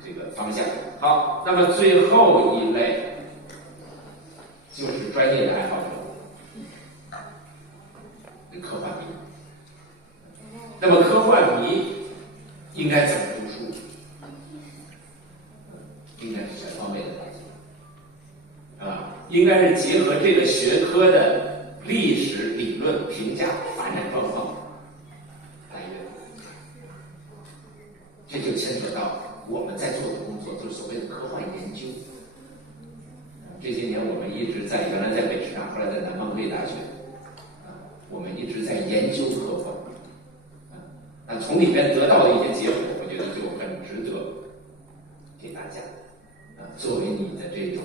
这个方向。好，那么最后一类就是专业的爱好者，科幻迷。那么科幻迷应该怎么读书？应该是全方位的了解，应该是结合这个学科的历史、理论、评价、发展状况来阅读。这就牵扯到我们在做的工作，就是所谓的科幻研究。这些年我们一直原来在北师大，后来在南方科技大学，我们一直在研究科幻。那从里边得到的一些结果，我觉得就很值得给大家作为你的这种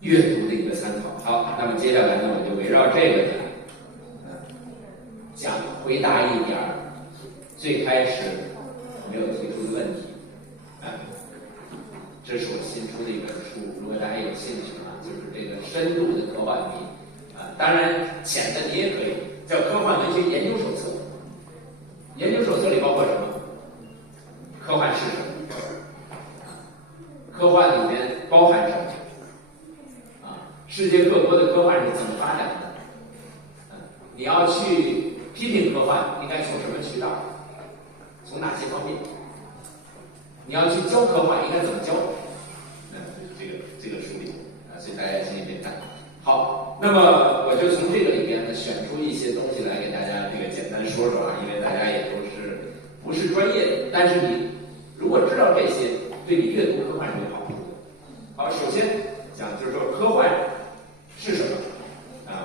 阅读的一个参考。好，那么接下来呢，我就围绕这个回答一点最开始没有提出的问题。这是我新出的一本书，如果大家有兴趣就是这个深度的科幻迷当然浅的你也可以，叫《科幻文学研究手册》。研究手册里包括什么？科幻是什么？科幻里面包含什么？世界各国的科幻是怎么发展的？你要去批评科幻，应该从什么渠道？从哪些方面？你要去教科幻，应该怎么教？这个书里所以大家请一边看。好，那么我就从这个里边呢选出一些东西来给大家这个简单说说因为大家也都不是专业的，但是你如果知道这些，对你阅读科幻是有好处的。好，首先讲就是说科幻是什么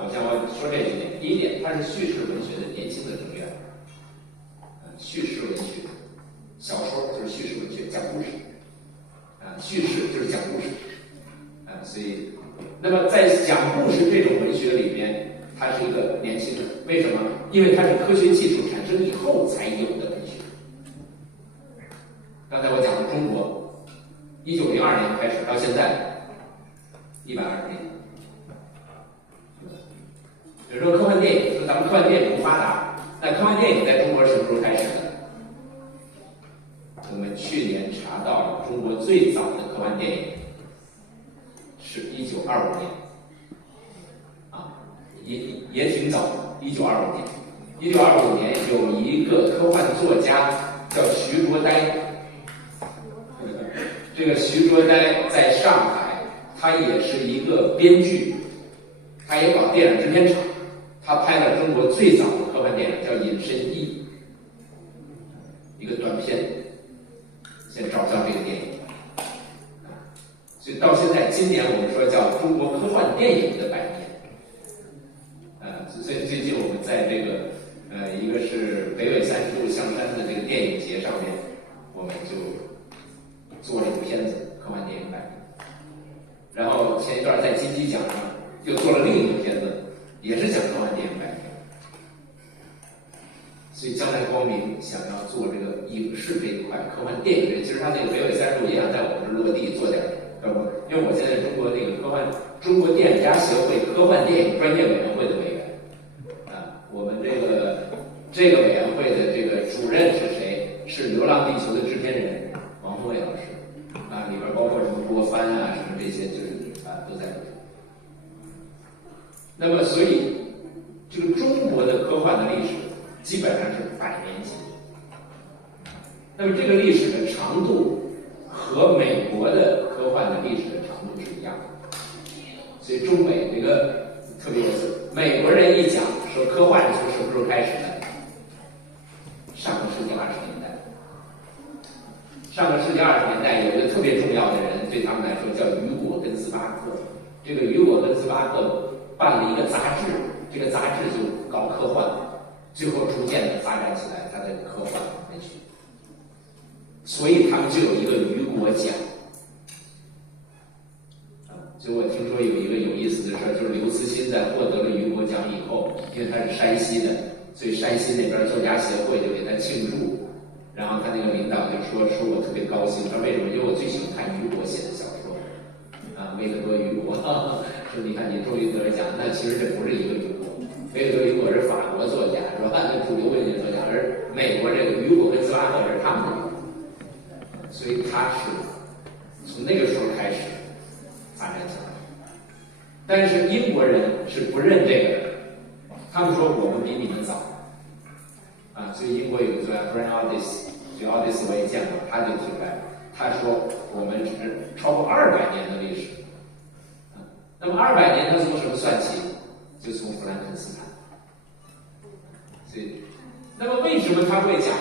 我想我说这几点。第一点，它是叙事文学的年轻的成员。叙事文学，小说就是叙事文学，讲故事叙事就是讲故事所以那么在讲故事这种文学里边，它是一个年轻的。为什么？因为它是科学技术产生以后才有的文学。刚才我讲的中国1902年开始到现在120年。比如说科幻电影，说咱们科幻电影不发达，那科幻电影在中国什么时候开始的？我们去年查到了中国最早的科幻电影是1925年也挺早的。1925年有一个科幻作家叫徐国呆，这个徐国呆在上海，他也是一个编剧，他也搞电影制片厂，他拍了中国最早的科幻电影叫《隐身一》，一个短片，先找到这个电影。所以到现在，今年我们说叫中国科幻电影的100年。所以最近我们在这个一个是北纬30度象山的这个电影节上面，我们就做了一个片子《科幻电影100年》。然后前一段在金鸡奖上又做了另一个片子，也是讲科幻电影100年。所以江南光明想要做这个影视这一块，科幻电影其实他那个北纬30度也想在我们这落地做点因为我现在是中国那个中国电影家协会科幻电影专业委员会的委员我们这个委员会的这个主任是谁？是《流浪地球》的制片人王宏伟老师里边包括什么郭帆什么这些就是都在里面。那么所以这个中国的科幻的历史基本上是100年级。那么这个历史的长度和美国的科幻的历史的长度是一样的，所以中美这个特别有意思。美国人一讲说科幻是从什么时候开始的？上个世纪20年代。上个世纪20年代有一个特别重要的人，对他们来说叫雨果跟斯巴克。这个雨果跟斯巴克办了一个杂志，这个杂志就搞科幻，最后逐渐的发展起来它的科幻文学。所以他们就有一个雨果奖。所以我听说有一个有意思的事儿，就是刘慈欣在获得了雨果奖以后，因为他是山西的，所以山西那边作家协会就给他庆祝。然后他那个领导就说我特别高兴，他说为什么？因为我最喜欢看雨果写的小说维克多·雨果说你看你终于得了奖，那其实这不是一个雨果，维克多·雨果是法国作家是吧？那主流文学作家，而美国这个雨果跟斯巴克是他们的。所以他是从那个时候开始发展起来，但是英国人是不认这个的，他们说我们比你们早所以英国有个作家 Brian Aldiss， 这个 Aldiss 我也见过，他就提出来，他说我们只是超过200年的历史那么200年他从什么算起？就从弗兰肯斯坦。所以那么为什么他会讲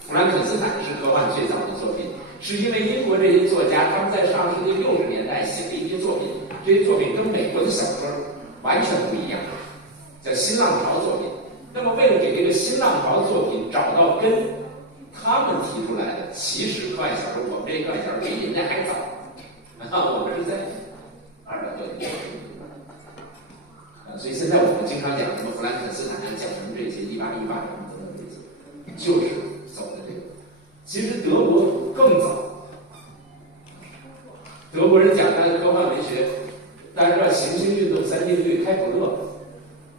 弗兰肯斯坦是科幻最早的作品？是因为英国这些作家他们在上世纪60年代写的一些作品，这些作品跟美国的小说完全不一样，叫新浪潮作品。那么为了给这个新浪潮作品找到根，他们提出来的其实科幻小说，我们这科幻小说比人家还早我们是在200多年所以现在我们经常讲什么弗兰肯斯坦讲什么这些1818什么等等这些，就是走的这个。其实德国更早，德国人讲他的科幻文学，大家知道行星运动三定律，开普勒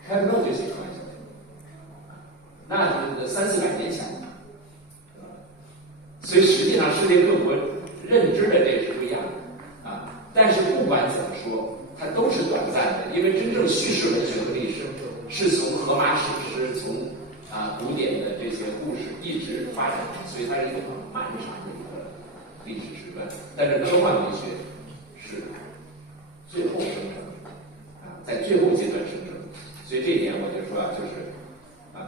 就写科幻小说，那300-400年前，所以实际上世界各国认知的这个是不一样的啊。但是不管怎么说，它都是短暂的，因为真正叙事文学和历史是从荷马史诗，从古典的这些故事一直发展，所以它是一个很漫长的一个历史时段。但是科幻文学是最后生成在最后阶段生成，所以这一点我就说就是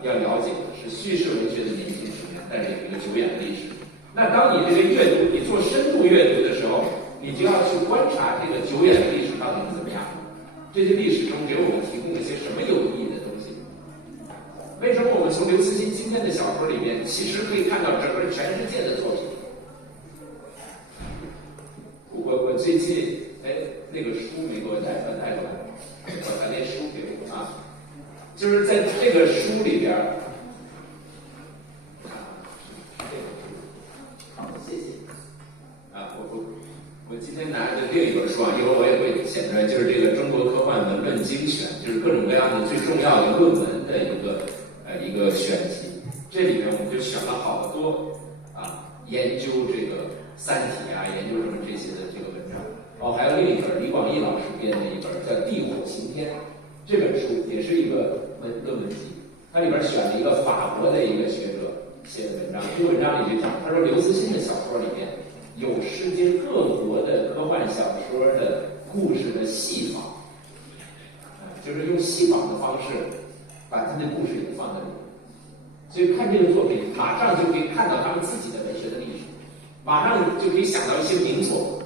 要了解的是叙事文学的年轻时间，但是有一个久远的历史。那当你这个阅读，你做深度阅读的时候，你就要去观察这个久远的历史到底是怎么样，这些历史中给我们提供了一些什么有意义的东西。为什么我们从刘慈欣今天的小说里面，其实可以看到整个全世界的作品？我最近那个书没给我带过来，我把那书给我就是在这个书里边好，谢谢我今天拿着另一本书一会儿我也会显出来，就是这个《中国科幻文论精选》，就是各种各样的最重要的论文的一个选集。这里面我们就选了好多研究这个《三体》研究什么这些的这个文章。还有另一本李广义老师编的一本叫《地火晴天》，这本书也是一个论文集，它里边选了一个法国的一个学者写的文章。这个文章里就讲，他说刘慈欣的小说里面有世界各国的科幻小说的故事的细仿，就是用细仿的方式把他的故事也放在里面。所以看这个作品，马上就可以看到他们自己的文学的历史，马上就可以想到一些名作，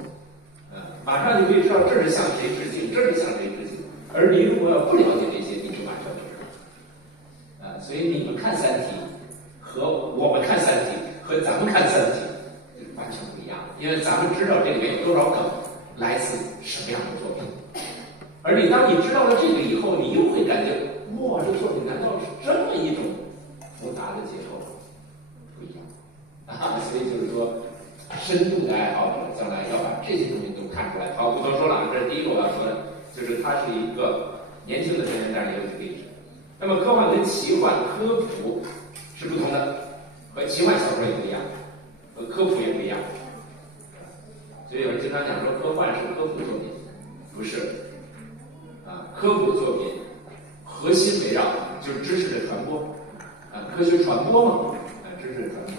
马上就可以知道这是向谁致敬，这是向谁致敬。而你如果要不了解这些，你就完全不知道。所以你们看《三体》和我们看《三体》和咱们看《三体》就是完全不一样，因为咱们知道这里面有多少梗来自什么样的作品，而当你知道了这个以后，你又会感觉，哇，这作品难道是这么一种复杂的结构？不一样所以就是说，深度的爱好者将来要把这些东西都看出来。好，不多说了，这是第一个我要说的，就是他是一个年轻的人，但是也有历史。那么科幻跟奇幻科普是不同的，和奇幻小说也不一样，和科普也不一样。所以有人经常讲说科幻是科普作品，不是科普作品核心围绕就是知识的传播科学传播嘛知识的传播。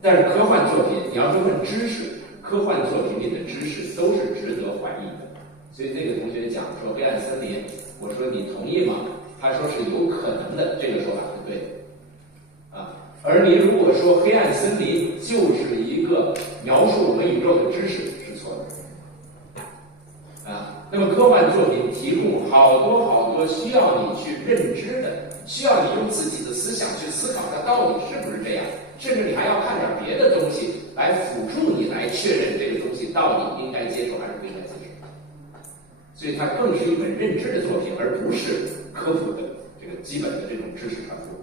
但是科幻作品，你要是问知识，科幻作品里的知识都是值得怀疑的。所以那个同学讲说黑暗森林，我说你同意吗？他说是有可能的，这个说法是对的而你如果说黑暗森林就是一个描述我们宇宙的知识，是错的那么科幻作品提供好多需要你去认知的，需要你用自己的思想去思考它到底是不是这样，甚至你还要看点别的东西来辅助你来确认这个东西到底应该接受还是不应该接受。所以它更是一本认知的作品，而不是科普的这个基本的这种知识传播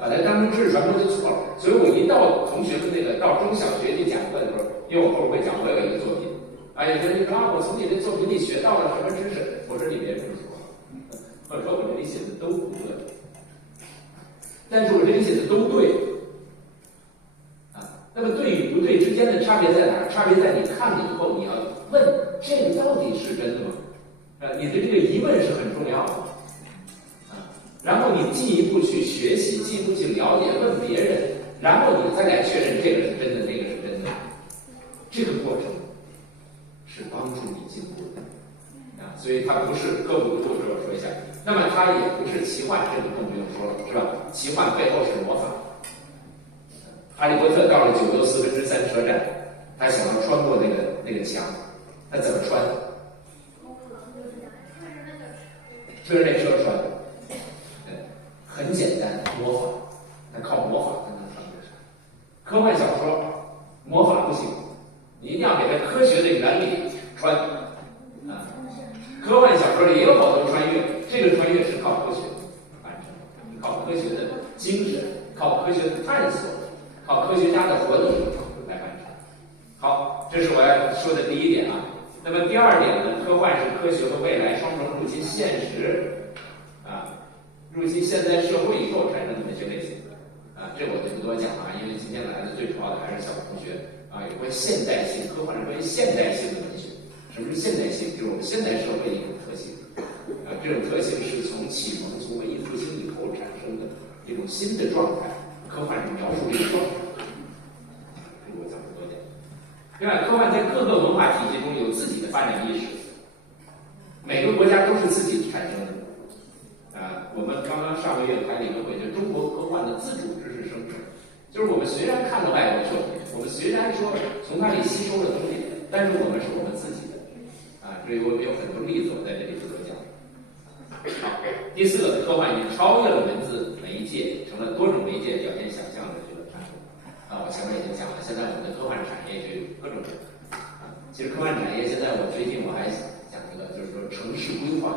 把它当成知识传播就错了。所以我一到同学们到中小学去讲课的时候，因为我后边会讲我有一个作品有些人就说我从你这作品里学到了什么知识，我说你别这么说，我说我这里写的都不对，但是我这里写的都对那么对与不对之间的差别在哪儿？差别在你看了以后，你要问这个到底是真的吗？你的这个疑问是很重要的然后你进一步去学习，进一步去了解，问别人，然后你再来确认这个是真的，那个是真的。这个过程是帮助你进步的所以它不是科普的故事，我说一下。那么它也不是奇幻，这个更不用说了，是吧？奇幻背后是魔法。哈利波特到了9又3/4车站，他想要穿过那个墙，他怎么穿？推着那车穿。很简单，魔法，他靠魔法才能穿过去。科幻小说魔法不行，你一定要给它科学的原理穿科幻小说里也有好多穿越，这个穿越是靠科学完成的，靠科学的精神，靠科学的探索，靠科学家的活动来完成。好，这是我要说的第一点啊。那么第二点呢，科幻是科学和未来双重入侵现实，入侵现代社会以后产生的文学类型，这我就不多讲了，因为今天来的最主要的还是小同学有关现代性，科幻是关于现代性的文学。什么是现代性？就是我们现代社会的一种特性，这种特性是从启蒙、从文艺复兴以后产生的一种新的状态。科幻是描述这个状态，这个我讲不多讲。另外，科幻在各个文化体系中有自己的发展意识，每个国家都是自己产生的。我们刚刚上个月开了一个会，就中国科幻的自主知识生成，就是我们虽然看了外国作品，我们虽然说从那里吸收了东西，但是我们是我们自己的。这里我们有很多例子，我在这里不多讲。好，第四个，科幻已经超越了文字媒介，成了多种媒介表现想象的这个产物。我前面已经讲了，现在我们的科幻产业就有各种其实科幻产业现在最近我还讲一个，就是说城市规划。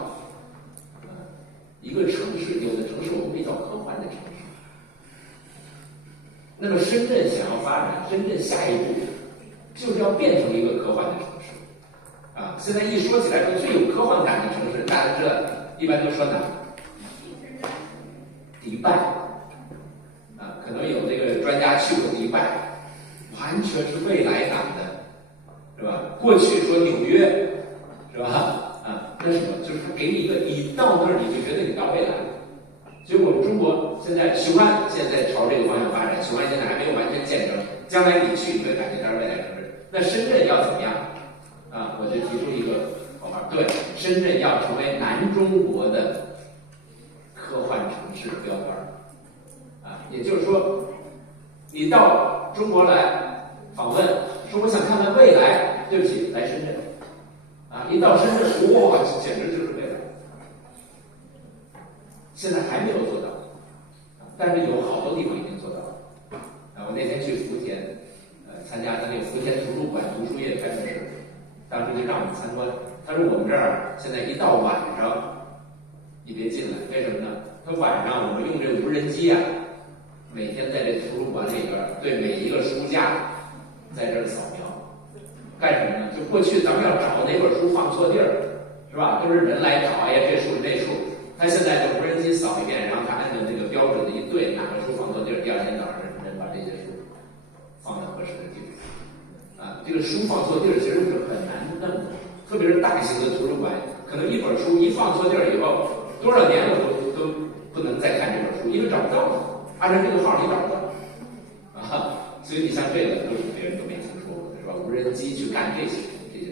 一个城市，有的城市我们可以叫科幻的城市。那么深圳想要发展，深圳下一步就是要变成一个科幻的城市。现在一说起来，说最有科幻感的城市，大家知道一般都说哪？迪拜。可能有这个专家去过迪拜，完全是未来感的，是吧？过去说纽约，是吧？那什么？就是他给你一个，你到那儿你就觉得你到未来了。所以我们中国现在雄安现在朝这个方向发展，雄安现在还没有完全建成，将来你去你会感觉它是未来城市。那深圳要怎么样？我就提出一个口号，对，深圳要成为南中国的科幻城市的标杆。也就是说，你到中国来访问，说我想看看未来，对不起，来深圳。一到深圳，哇，简直就是未来。现在还没有做到，但是有好多地方已经做到了。我那天去福田，参加他那个福田图书馆读书业开幕式，当时就让我们参观。他说我们这儿现在一到晚上，你别进来，为什么呢？他晚上我们用这个无人机每天在这图书馆里边对每一个书架在这儿扫描。干什么呢？就过去咱们要找哪本书放错地儿，是吧？都是人来找，这数是那数。他现在就无人机扫一遍，然后他按照那个标准的一对，哪个书放错地儿，第二天早上人把这些书放在合适的地方。这个书放错地儿其实是很难弄的，特别是大型的图书馆，可能一本书一放错地儿以后，多少年了都不能再看这本书，因为找不到了，按照这个号你找不到。所以你像这个都是别人都没听说过的，是吧？无人机去干这些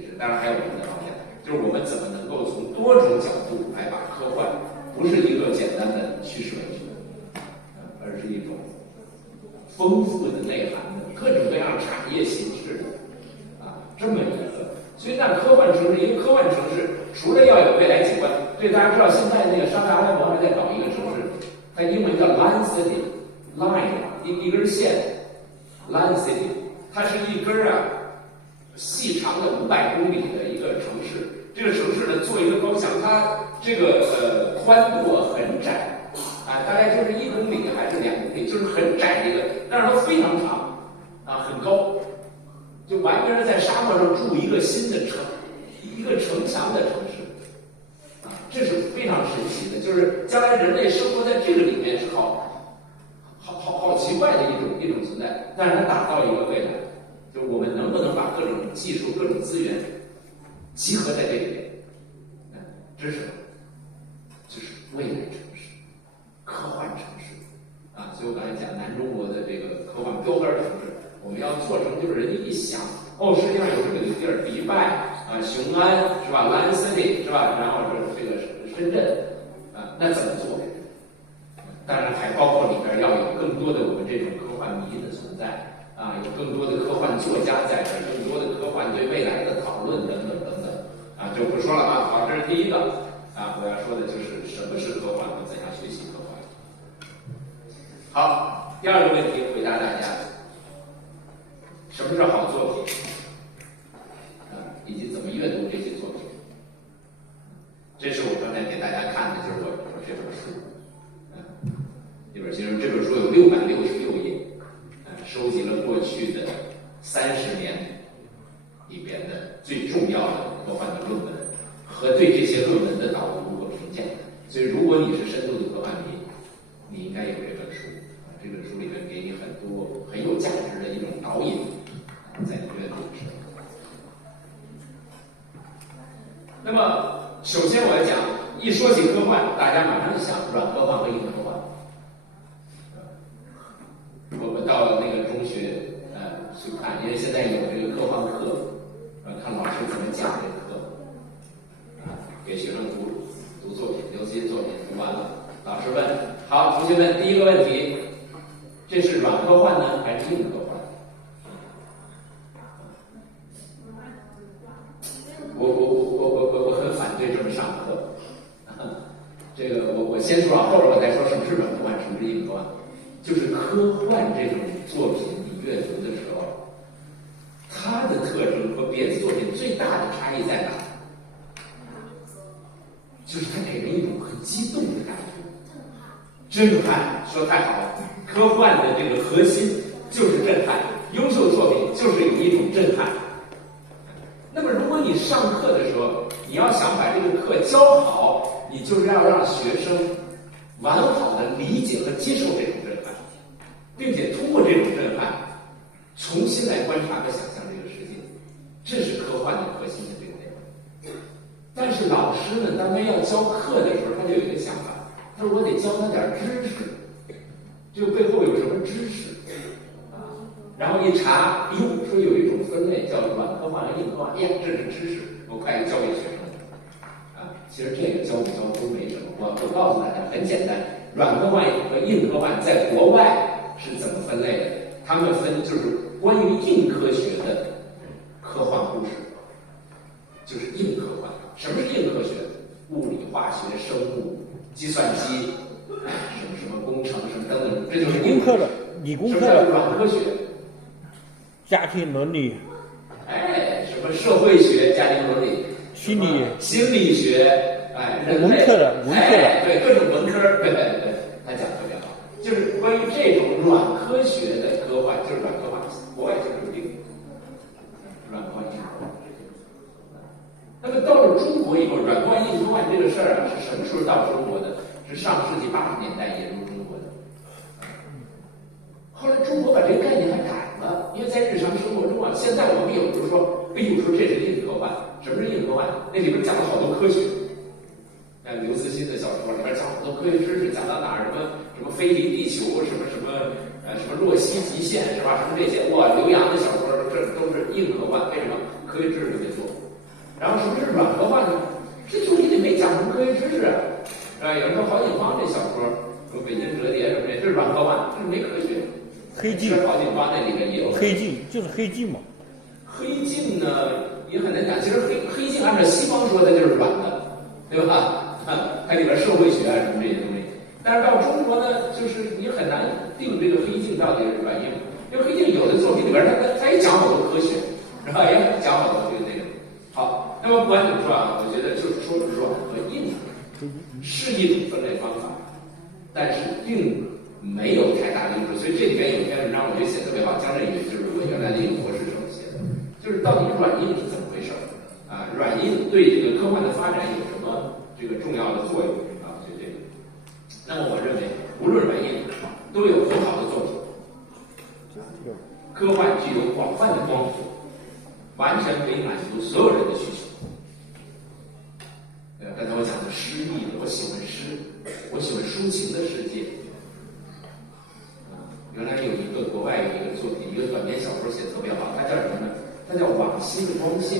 事，当然还有我们的方向，就是我们怎么能够从多种角度来把科幻不是一个简单的叙事文学，而是一种丰富的内涵的各种各样产业形式的这么一个。所以那科幻城市，一个科幻城市除了要有未来景观，对，大家知道现在那个沙特阿拉伯还在搞一个城市，它英文叫 Line City。Line 一根线 ，Line City， 它是一根细长的500公里的一个城市。这个城市呢，做一个高墙，它这个宽度很窄，大概就是1公里还是2公里，就是很窄的一个，但是它非常长，很高，就完全是在沙漠上筑一个新的一个城墙的城市，这是非常神奇的，就是将来人类生活在这个里面是好奇怪的一种存在，但是它打造一个未来，就是我们能不能把各种技术、各种资源集合在这里面？这是什么？就是未来城市、科幻城市所以我刚才讲南中国的这个科幻标杆城市，我们要做成就是人家一想，世界上有这么一个地儿，迪拜雄安是吧 ，Line City 是吧，然后是这个深圳那怎么做？当然还包括里边要有更多的我们这种科幻迷的存在有更多的科幻作家在这儿，更多的科幻对未来的讨论等等等等就不说了好，这是第一个我要说的就是什么是科幻和怎样学习科幻。好，第二个问题回答大家，什么是好作品以及怎么阅读这些作品。这是我刚才给大家看的，就是我这本书。其实这本书有666页，收集了过去的30年里边的以如果你是深度的科幻迷，你应该有这本书啊，这本书里面给你很多很有价值的一种导引啊，在你阅读的时候。那么，首先我要讲，一说起科幻，大家马上就想软科幻和硬科幻。我们到那个中学去看，因为现在有这个科幻课，看老师怎么讲这个课，给学生读作品，尤其作品读完了，老师问：好，同学们，第一个问题，这是软科幻呢，还是硬科幻？我很反对这么上课。这个我先说啊，后边我再说什么是软科幻，什么是硬科幻。就是科幻这种作品，你阅读的时候，它的特征和别的作品最大的差异在哪？就是它给人一种很激动的感觉，震撼，说太好了。科幻的这个核心就是震撼，优秀作品就是有一种震撼。那么，如果你上课的时候，你要想把这个课教好，你就是要让学生完好的理解和接受这种震撼，并且通过这种震撼，重新来观察和想象这个世界，这是科幻的核心的这个内容。但是老师呢，当他要教课的时候，他就有一个想法，他说我得教他点知识，这个背后有什么知识啊？然后一查，哟，说有一种分类叫软科幻和硬科幻，哎呀，这是知识，我快教给学生啊。其实这个教不教都没什么，我告诉大家很简单，软科幻和硬科幻在国外是怎么分类的？他们分就是关于硬科学的科幻故事，就是硬科幻。什么是硬科学？物理、化学、生物、计算机，什么工程，什么等等，这就是理工科的。理工科的软科学，家庭伦理，什么社会学、家庭伦理、心理学，人类文科的，对，各种文科，对，他讲得特别好，就是关于这种软科学的科幻，就是软科幻，国外就是这个软科幻、硬科幻。那么到了中国以后，软科幻、硬科幻这个事儿啊，是什么时候到中国的？是上世纪80年代引入中国的。后来中国把这个概念还改了，因为在日常生活中啊，现在我们有时候说，说这是硬科幻，什么是硬科幻？那里边讲了好多科学。刘慈欣的小说里边讲好多科学知识，讲到哪儿什么飞离地球，什么洛希极限是吧？什么这些，哇，刘洋的小说这都是硬科幻，为什么？科学知识特别多。然后什么是软科幻呢？这作品里没讲什么科学知识啊，有人说郝景芳这小说，什么北京折叠什么的，这是软科幻，这是没科学。黑镜，郝景芳那里面也有黑镜，就是黑镜嘛。黑镜呢也很难讲，其实黑镜按照西方说的就是软的，对吧？它里边社会学啊什么这些东西，但是到中国呢，就是你很难定这个黑镜到底是软硬，因为黑镜有的作品里边它也讲好多科学，是吧？也讲好多这个内容。好，那么不管怎么说啊，我觉得就是说软和硬是一种分类方法，但是并没有太大的用处。所以这里边有一篇文章，我觉得写得特别好，江振宇就是我原来的一个博士生写的，就是到底软硬是怎么回事啊？软硬对这个科幻的发展有什么这个重要的作用啊？就这个。那么我认为，无论软硬，都有很好的作品。科幻具有广泛的光谱，完全可以满足所有人的需求。刚才我讲的诗意，我喜欢诗，我喜欢抒情的世界。原来有一个国外有一个作品，一个短篇小说写得特别好，它叫什么呢？它叫《往昔的光线》。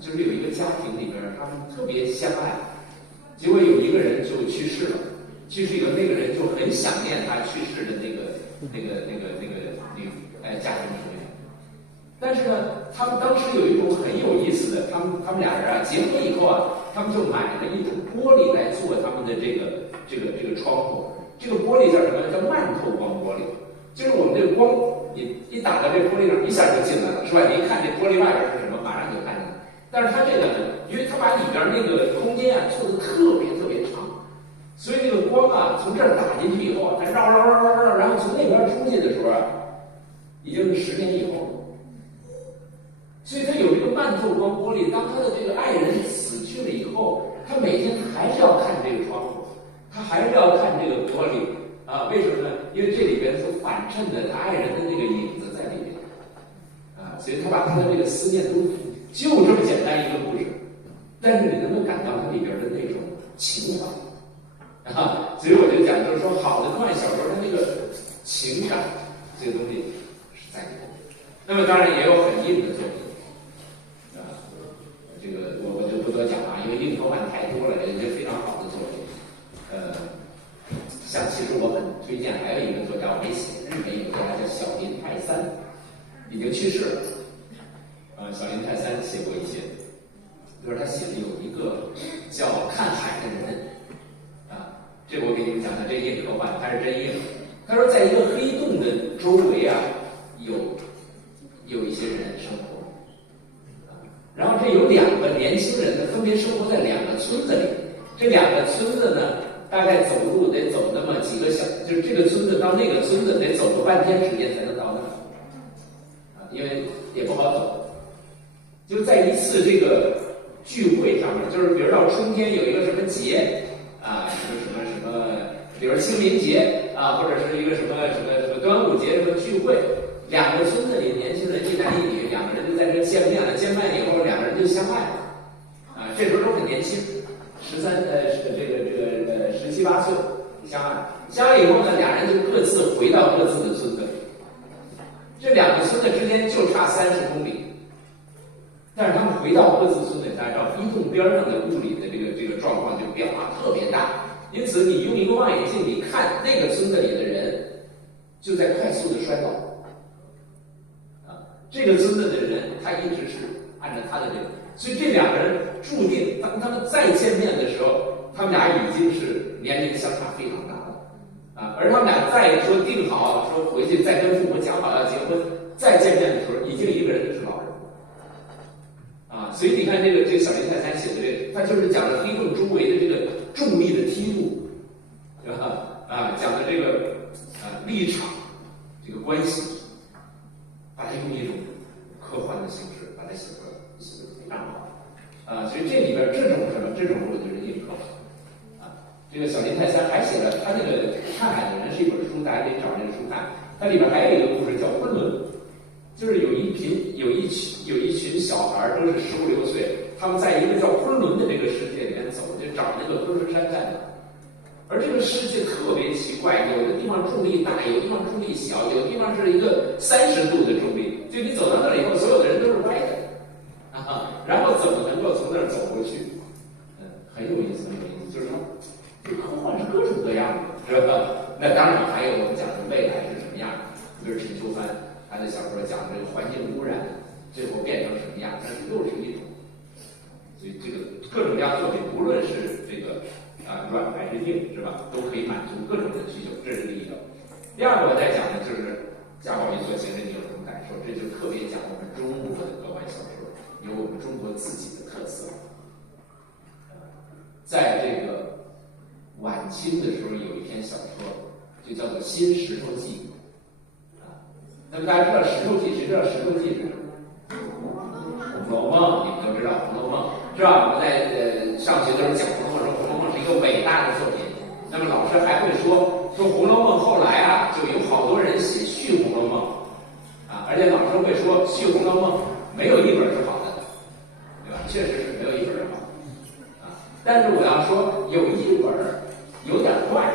就是有一个家庭里边，他们特别相爱，结果有一个人就去世了，去世以后那个人就很想念他去世的那个家庭成员。但是呢，他们当时有一种很有意思的，他们俩人啊结婚以后啊，他们就买了一种玻璃来做他们的这个窗户。这个玻璃叫什么？叫慢透光玻璃。就是我们这个光，你打到这玻璃上，一下就进来了，是吧？你一看这玻璃外边是什么，马上就看见了。但是它这个呢，因为它把里边那个空间啊做得特别特别长，所以这个光啊从这儿打进去以后啊，它绕，然后从那边出去的时候啊，已经是10年以后了。所以它有这个慢透光玻璃，当他的这个爱人死去了以后，他每天还是要看衬的他爱人的那个影子在里面啊，所以他把他的这个思念都就这么简单一个故事，但是你能够感到它里边的那种情怀啊，所以我就讲就是说，好的科幻小说它那个情感这个东西是在里面。那么当然也有很硬的作品啊，这个我就不多讲了，因为硬科幻太多了，有些非常好的作品。像其实我很推荐还有一个作家，我没写，日本有个作家叫小林泰三，已经去世了。小林泰三写过一些，就是他写的有一个叫《看海的人》啊，这个我给你们讲讲，这硬科幻它是真硬。他说，在一个黑洞的周围啊，有一些人生活，然后这有2个年轻人呢，分别生活在2个村子里。这2个村子呢，大概走路得走那么几个小，就是这个村子到那个村子得走个半天时间才能到那儿，因为也不好走。就在一次这个聚会上面，就是比如到春天有一个什么节啊，什么，比如清明节啊，或者是一个什么端午节什么聚会，2个村子里年轻人一男一女，2个人就在这见面了，见面以后2个人就相爱了啊，这时候都很年轻，17、18岁相爱，相爱以后呢，2人就各自回到各自的村子里，这2个村子之间就差30公里。但是他们回到各自村里，大家知道黑洞边上的物理的这个状况就变化特别大，因此你用一个望远镜，你看那个村子里的人就在快速的衰老，啊，这个村子的人他一直是按照他的这个，所以这2个人注定当他们再见面的时候，他们俩已经是年龄相差非常大了，啊，而他们俩再说定好说回去再跟父母讲好要结婚，再见面的时候，已经一个人就是老人。所以你看这个小林泰三写的这个，他就是讲的黑洞周围的这个重力的梯度，是吧？讲的这个立场这个关系，把它用一种科幻的形式把它写出来，写的非常好所以这里边这种我就是硬科幻这个小林泰三还写了他那个《看海的人》是一本书，大家可以找这个书看，它里边还有一个故事叫《昆仑》。就是有一群小孩都是15、16岁，他们在一个叫昆仑的这个世界里面走，就找那个昆仑山在哪。而这个世界特别奇怪，有的地方重力大，有的地方重力小，有的地方是一个30度的重力，就你走到那儿以后，所有的人都是歪的然后怎么能够从那儿走过去？很有意思，就是说，这科幻是各种各样的，是吧？那当然还有我们讲的未来是什么样的，比如陈秋帆。他的小说讲这个环境污染最后变成什么样，但是又是一种，所以这个各种各样作品，无论是这个软还是硬，是吧，都可以满足各种的需求，这是第一个。第二个我在讲的就是贾宝玉做情人，你有什么感受？这就特别讲我们中国的科幻小说有我们中国自己的特色。在这个晚清的时候，有一篇小说就叫做《新石头记》。那么大家知道《石头记》，谁知道《石头记》是什么？《红楼梦》，你们都知道《红楼梦》是吧？我们在上学的时候讲《红楼梦》，说《红楼梦》是一个伟大的作品。那么老师还会说《红楼梦》后来就有好多人写续《红楼梦》而且老师会说续《红楼梦》没有一本是好的，对吧？确实是没有一本是好的但是我要说有一本有点怪，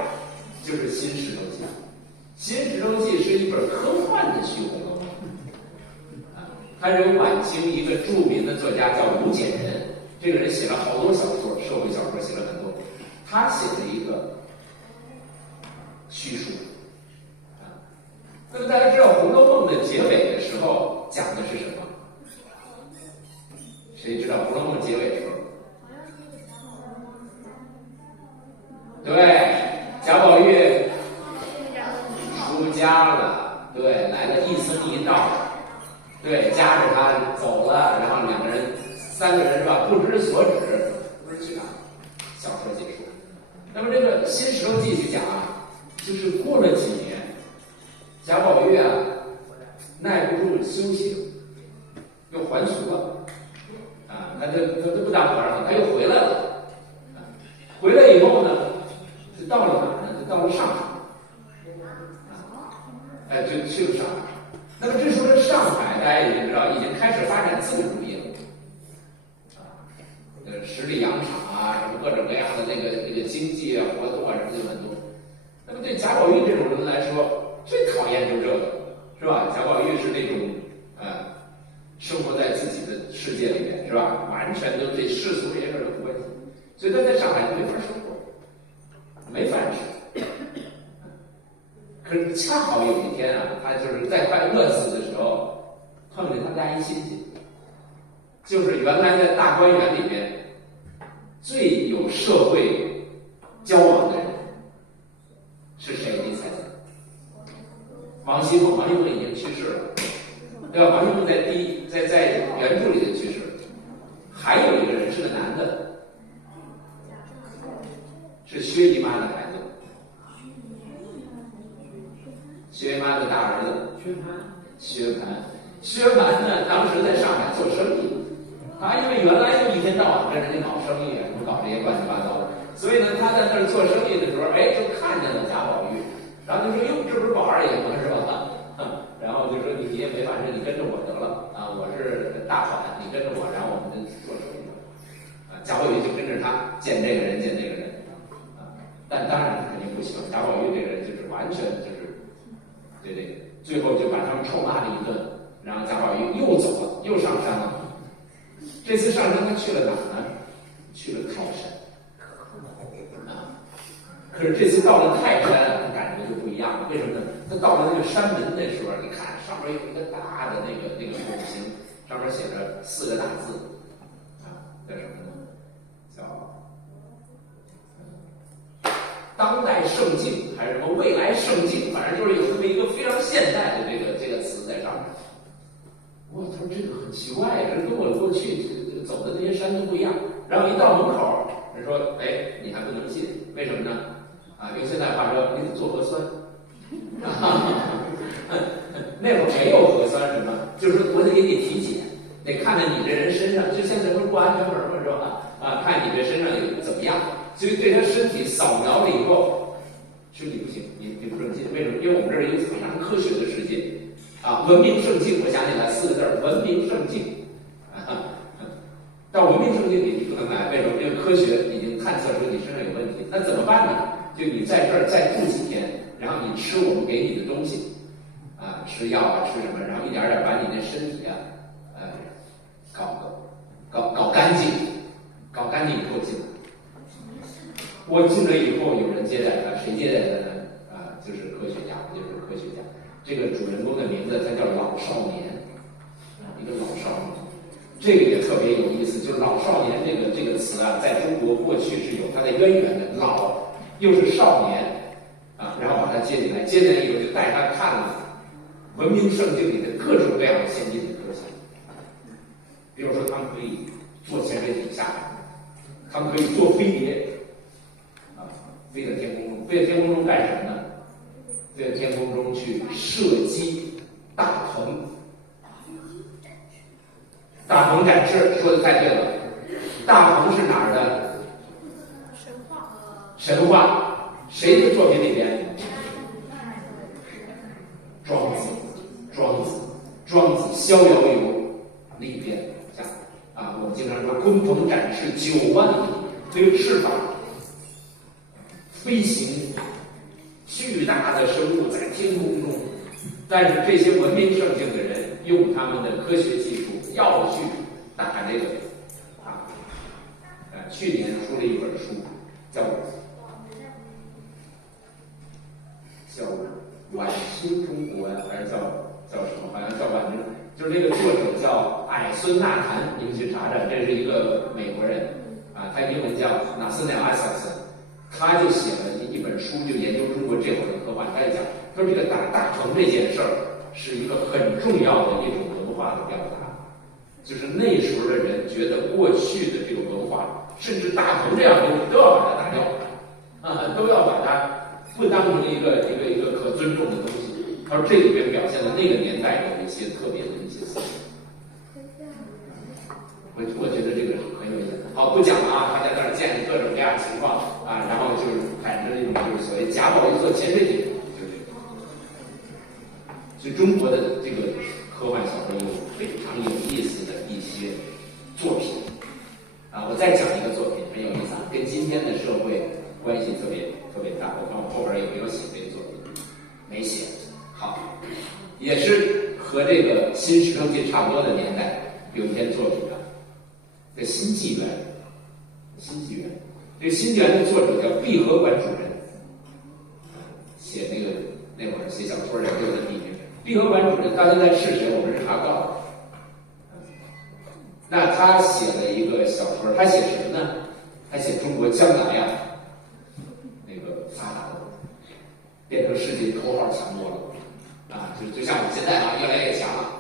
就是《新石头记》。《新石头记》是一本科幻的续《红楼梦》它是由晚清一个著名的作家叫吴简人，这个人写了好多小说，社会小说写了很多，他写了一个叙述那么大家知道《红楼梦》的结尾的时候讲的是什么？谁知道《红楼梦》结尾的时候？对，贾宝玉出家了，对，来了一僧一道，对，夹着他走了，然后3个人是吧，不知所指，不知去哪。小说结束。那么这个《新石头记》去讲就是过了几年，贾宝玉耐不住修行，又还俗了，他不当和尚了，他又回来了，回来以后呢，就到了哪儿呢？就到了上海。那个经济啊活动啊什么的很多。那么对贾宝玉这种人来说，最讨厌就这个，是吧？贾宝玉是那种生活在自己的世界里面，是吧？完全都对世俗这些事儿都不关心，所以他在上海就没法生活，没饭吃。可是恰好有一天啊，他就是在快饿死的时候，碰见他们家一亲戚，就是原来在大观园里边最有社会交往的人是谁？你猜猜？王熙凤。王熙凤已经去世了，对吧？王熙凤在原著里就去世了。还有一个人是个男的，是薛姨妈的孩子，薛姨妈的大儿子薛蟠。薛蟠呢，当时在上海做生意，他因为原来就一天到晚跟人家搞生意啊，什么搞这些乱七八糟的，所以呢，他在那儿做生意的时候，就看见了贾宝玉，然后就说：“哟，这不是宝二爷吗？是吧？”然后就说：“你也没反正你跟着我得了啊，我是大款，你跟着我，然后我们就做生意。”贾宝玉就跟着他见这个人见那个人但当然肯定不行，贾宝玉这个人就是完全就是对这个，最后就把他们臭骂了一顿，然后贾宝玉又走了，又上山了。这次上山他去了哪儿呢？去了泰山。可是这次到了泰山，他感觉就不一样了。为什么呢？他到了那个山门那时候，你看上面有一个大的那个拱形，上面写着4个大字，叫什么呢？叫当代圣境还是什么未来圣境，反正就是有这么一个非常现代的这个词在上面。我说这个很奇怪，这跟我过去走的那些山都不一样。然后一到门口，人说：“你还不能进，为什么呢？用现在话说，你得做核酸。”那会儿没有核酸什么，就是我得给你体检，得看看你这人身上，就现在不是过安全门嘛，是吧？看你这身上有怎么样。所以对他身体扫描了以后，身体不行，你不正进。为什么？因为我们这是一个非常科学的世界文明圣境。我想起来4个字儿：文明圣境。到文明圣境你不能来，为什么？因为科学已经探测出你身上有问题。那怎么办呢？就你在这儿再住几天，然后你吃我们给你的东西，吃药吃什么，然后一点点把你的身体搞干净，搞干净以后进来。我进来以后，有人接待他，谁接待他呢？就是科学家，就是科学家。这个主人公的名字他叫老少年，一个老少年。这个也特别有意思，就是老少年这个词在中国过去是有它的渊源的，老又是少年然后把他接进来，接进来以后就带他看了文明圣境里的各种各样的先进的科技，比如说他们可以坐潜水艇下来，他们可以坐飞碟飞在天空中，飞在天空中干什么呢？飞在天空中去射击大鹏。大鹏展翅，说的太对了。大鹏是哪儿的？神话。谁的作品里边？庄子《逍遥游》里边讲我们经常说鲲鹏展翅9万里，这个翅膀飞行，巨大的生物在天空中，但是这些文明圣境的人用他们的科学技术要去打这个去年出了一本书，叫晚清中国还是叫什么？好像叫晚清，就是这个作者叫孙纳坦，你们去查查，这是一个美国人他英文叫Nathaniel Isaacson，他就写了一本书，就研究中国这会儿的科幻。他就讲，他说这个大鹏这件事儿是一个很重要的一种文化的表达，就是那时候的人觉得过去的这个文化，甚至大鹏这样的东西都要把它打掉都要把它不当成一个可尊重的东西。他说这里边表现了那个年代的一些特别的一些思想。我觉得这个很有意思。好，不讲了他在那儿见各种各样的情况然后就是产生了一种就是所谓贾宝玉做潜水艇，就是这个。所以中国的这个科幻小说有非常有意思的一些作品我再讲一个作品很有意思跟今天的社会关系特别特别大。我看我后边有没有写这个作品，没写。好，也是和这个新石成记差不多的年代，有一篇作品啊，叫《新纪元》。新纪元，这个新纪元的作者叫碧荷馆主任，写那会儿写小说人就在地名。碧荷馆主任到现在是谁，我们是查不到的。那他写了一个小说，他写什么呢？他写中国将来啊，那个发达了，变成世界头号强国了啊！就像我们现在啊，越来越强了。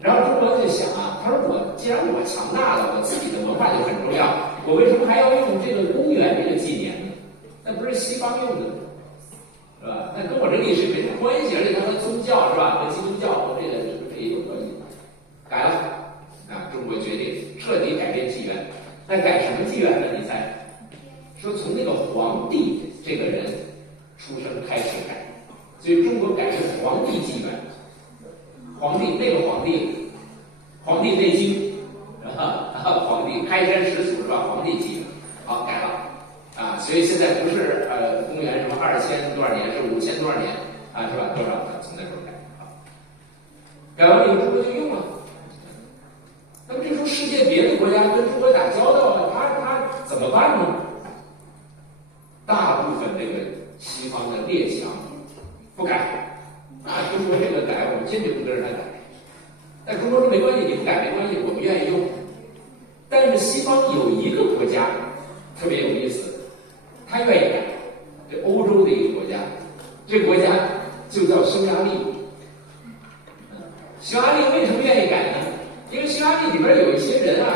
然后中国就想啊，他说既然我强大了，我自己的文化就很重要，我为什么还要用这个公元这个纪年呢？那不是西方用的，是吧？那跟我这历史没什么关系，而且它和宗教是吧？和基督教和这个也有关系。改了啊！中国决定彻底改变纪元。那改什么纪元呢？你猜？说从那个皇帝这个人出生开始改，所以中国改成皇帝纪元。皇帝那个皇帝，黄帝内经皇帝开山始祖是吧？皇帝纪元，好改了啊！所以现在不是公元什么2000多少年，是5000多少年啊，是吧？多少从那时候改啊？改完以后中国就用了。那么这时候世界别的国家跟中国打交道啊，他怎么办呢？大部分这个西方的列强不改啊，中国这个改我们坚决不跟着他改。但中国说没关系，你不改没关系，我们愿意用。但是西方有一个国家特别有意思，他愿意改，这欧洲的一个国家，这个国家就叫匈牙利。匈牙利为什么愿意改呢？因为匈牙利里边有一些人啊，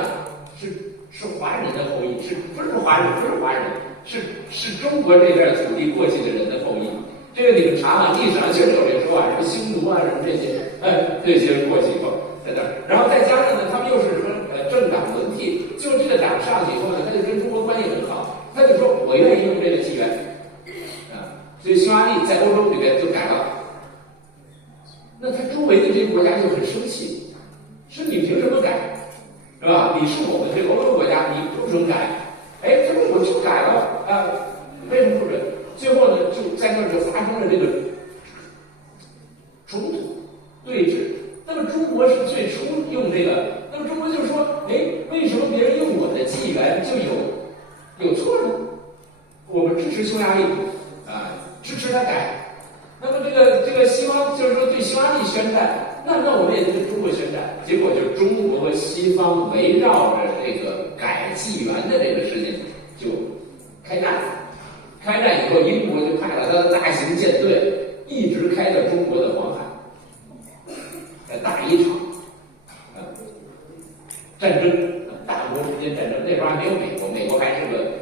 是华人的后裔，不是华人，是中国这片土地过去的人的后裔。这个你们查啊，历史上确实有这个说法，什么匈奴啊，什么这些人过去以后在那儿，然后再加上呢，他们又是说政党轮替，就这个党上去以后呢，他就跟中国关系很好，他就说我愿意用这个纪元啊，所以匈牙利在欧洲里边就改了。那他周围的这些国家就很生气。是你凭什么改，是吧？你是我们这个欧洲国家，你不准改。哎，他说我就改了啊，为什么不准？最后呢，就在那儿就发生了这个冲突对峙。那么中国是最初用这个，那么中国就说，哎，为什么别人用我的纪元就有错呢？我们支持匈牙利啊，支持他改。那么这个西方就是说对匈牙利宣战。那我们也对中国宣战，结果就中国和西方围绕着这个改纪元的这个事情就开战。开战以后，英国就派了他的大型舰队，一直开到中国的黄海，打一场战争，大国之间战争。那时候还没有美国，美国还是个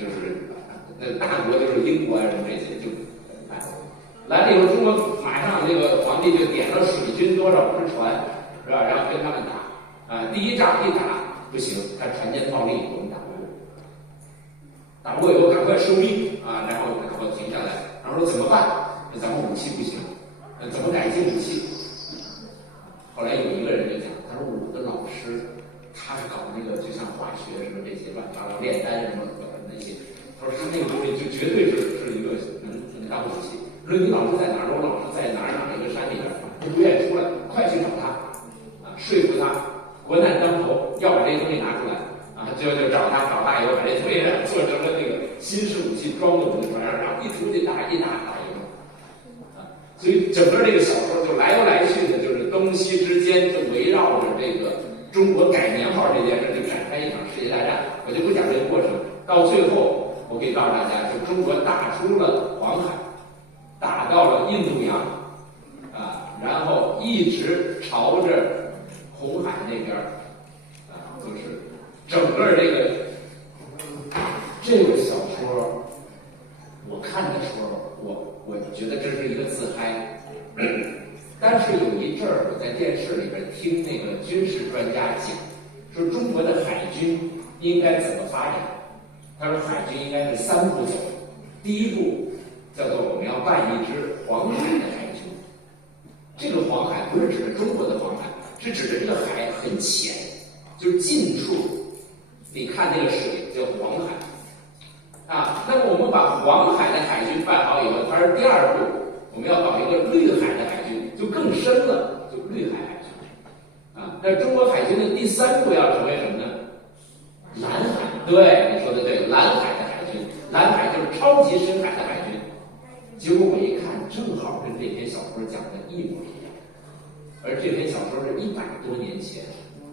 就是大国就是英国啊什么这些就。来了以后，中国马上这个皇帝就点了水军多少只船，是吧？然后跟他们打啊。第一仗一打不行，他船坚炮利，我们打不过。打不过以后赶快收兵啊，然后停下来，然后说怎么办？咱们武器不行，怎么改进武器？后来有一个人就讲，他说我的老师他是搞那个就像化学什么这些乱七八糟炼丹什么那些，他说他那个东西就绝对是一个能当武器。说你老师在哪儿？我老师在哪儿一个山里边，他不愿意出来，快去找他啊，说服他。国难当头，要把这个东西拿出来啊，就找他以后把这东西做成了那个新式武器，装到我们船上，然后一出去打赢了啊。所以整个这个小说就来来去的，就是东西之间就围绕着这个中国改年号这件事，就展开一场世界大战。我就不讲这个过程，到最后我可以告诉大家，就中国打出了黄海。打到了印度洋，啊，然后一直朝着红海那边，啊，就是整个这个小说，我看的时候，我觉得这是一个自嗨，但是有一阵儿我在电视里边听那个军事专家讲，说中国的海军应该怎么发展？他说海军应该是3步走，第一步。叫做我们要办一支黄海的海军，这个黄海不是指的中国的黄海，是指的这个海很浅，就是近处，你看那个水叫黄海，啊，那么我们把黄海的海军办好以后，它是第二步，我们要搞一个绿海的海军，就更深了，就绿海海军。啊，那中国海军的第三步要成为什么呢？蓝海。对，你说的对，蓝海的海军，蓝海就是超级深海的海军。结果我一看，正好跟这篇小说讲的一模一样。而这篇小说是100多年前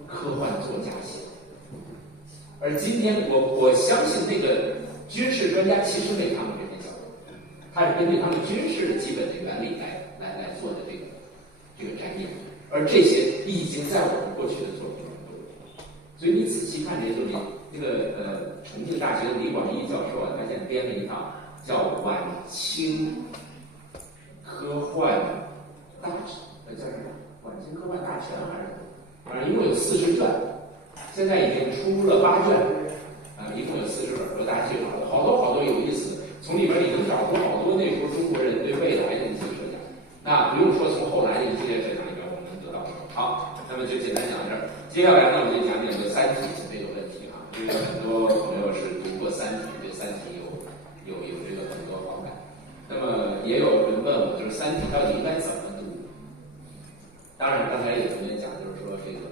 科幻作家写的。而今天我相信那个军事专家其实没看过这篇小说，他是根据他们军事的基本的原理来做的这个摘要，而这些已经在我们过去的作品中都有。所以你仔细看这些作品，这个重庆大学的李广义教授啊，他现在编了一套叫《晚清科幻大全》，叫什么？晚清科幻大全还是什么？反正一共有40卷，现在已经出了8卷，一共有40本，说大家去找，好多有意思的，从里边你能找出好多那时候中国人对未来的一些设想。那不用说从后来的一系列设想里边我们能得到什么。好，那么就简单讲到这儿。接下来呢，我们就讲讲这个《三体》这个问题啊。这个很多朋友是读过《三体》，对《三体》有这个很多好感。那么也有人问我，就是《三体》到底应该怎么读？当然，刚才有同学讲，就是说这个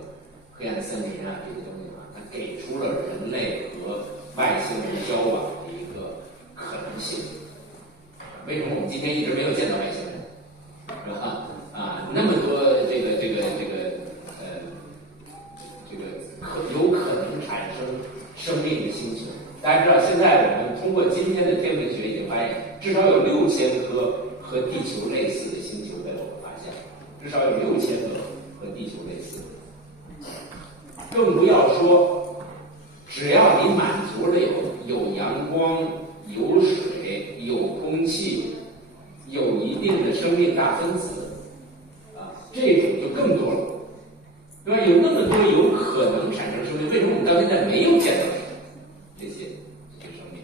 黑暗森林啊这些东西啊，它给出了人类和外星人交往的一个可能性。为什么我们今天一直没有见到外星人？是吧？那么多有可能产生生命的星球。大家知道，现在我们通过今天的天文学已经发现，至少有6000颗和地球类似的星球被我们发现，至少有6000个和地球类似。更不要说，只要你满足了有阳光、有水、有空气、有一定的生命大分子，这种就更多了，对吧？有那么多有可能产生生命，为什么我们到现在没有见到这些生命？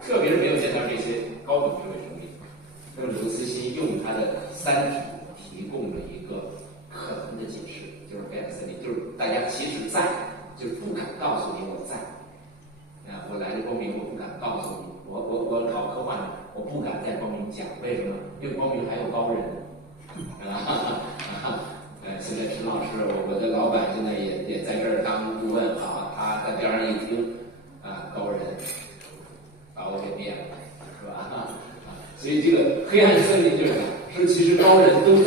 特别是没有见到这些高等智慧生命。那么刘慈欣用他的《三体》提供了一个可能的解释，就是黑暗森林，就是大家其实在，就是不敢告诉你我在。我来的光明，我不敢告诉你，我搞科幻的，我不敢在光明讲，为什么？因为光明还有高人。现在陈老师，我的老板现在也在这儿当顾问啊，他在边上一听，高人把我给灭了，是吧？所以这个黑暗森林就是说，其实高人都在。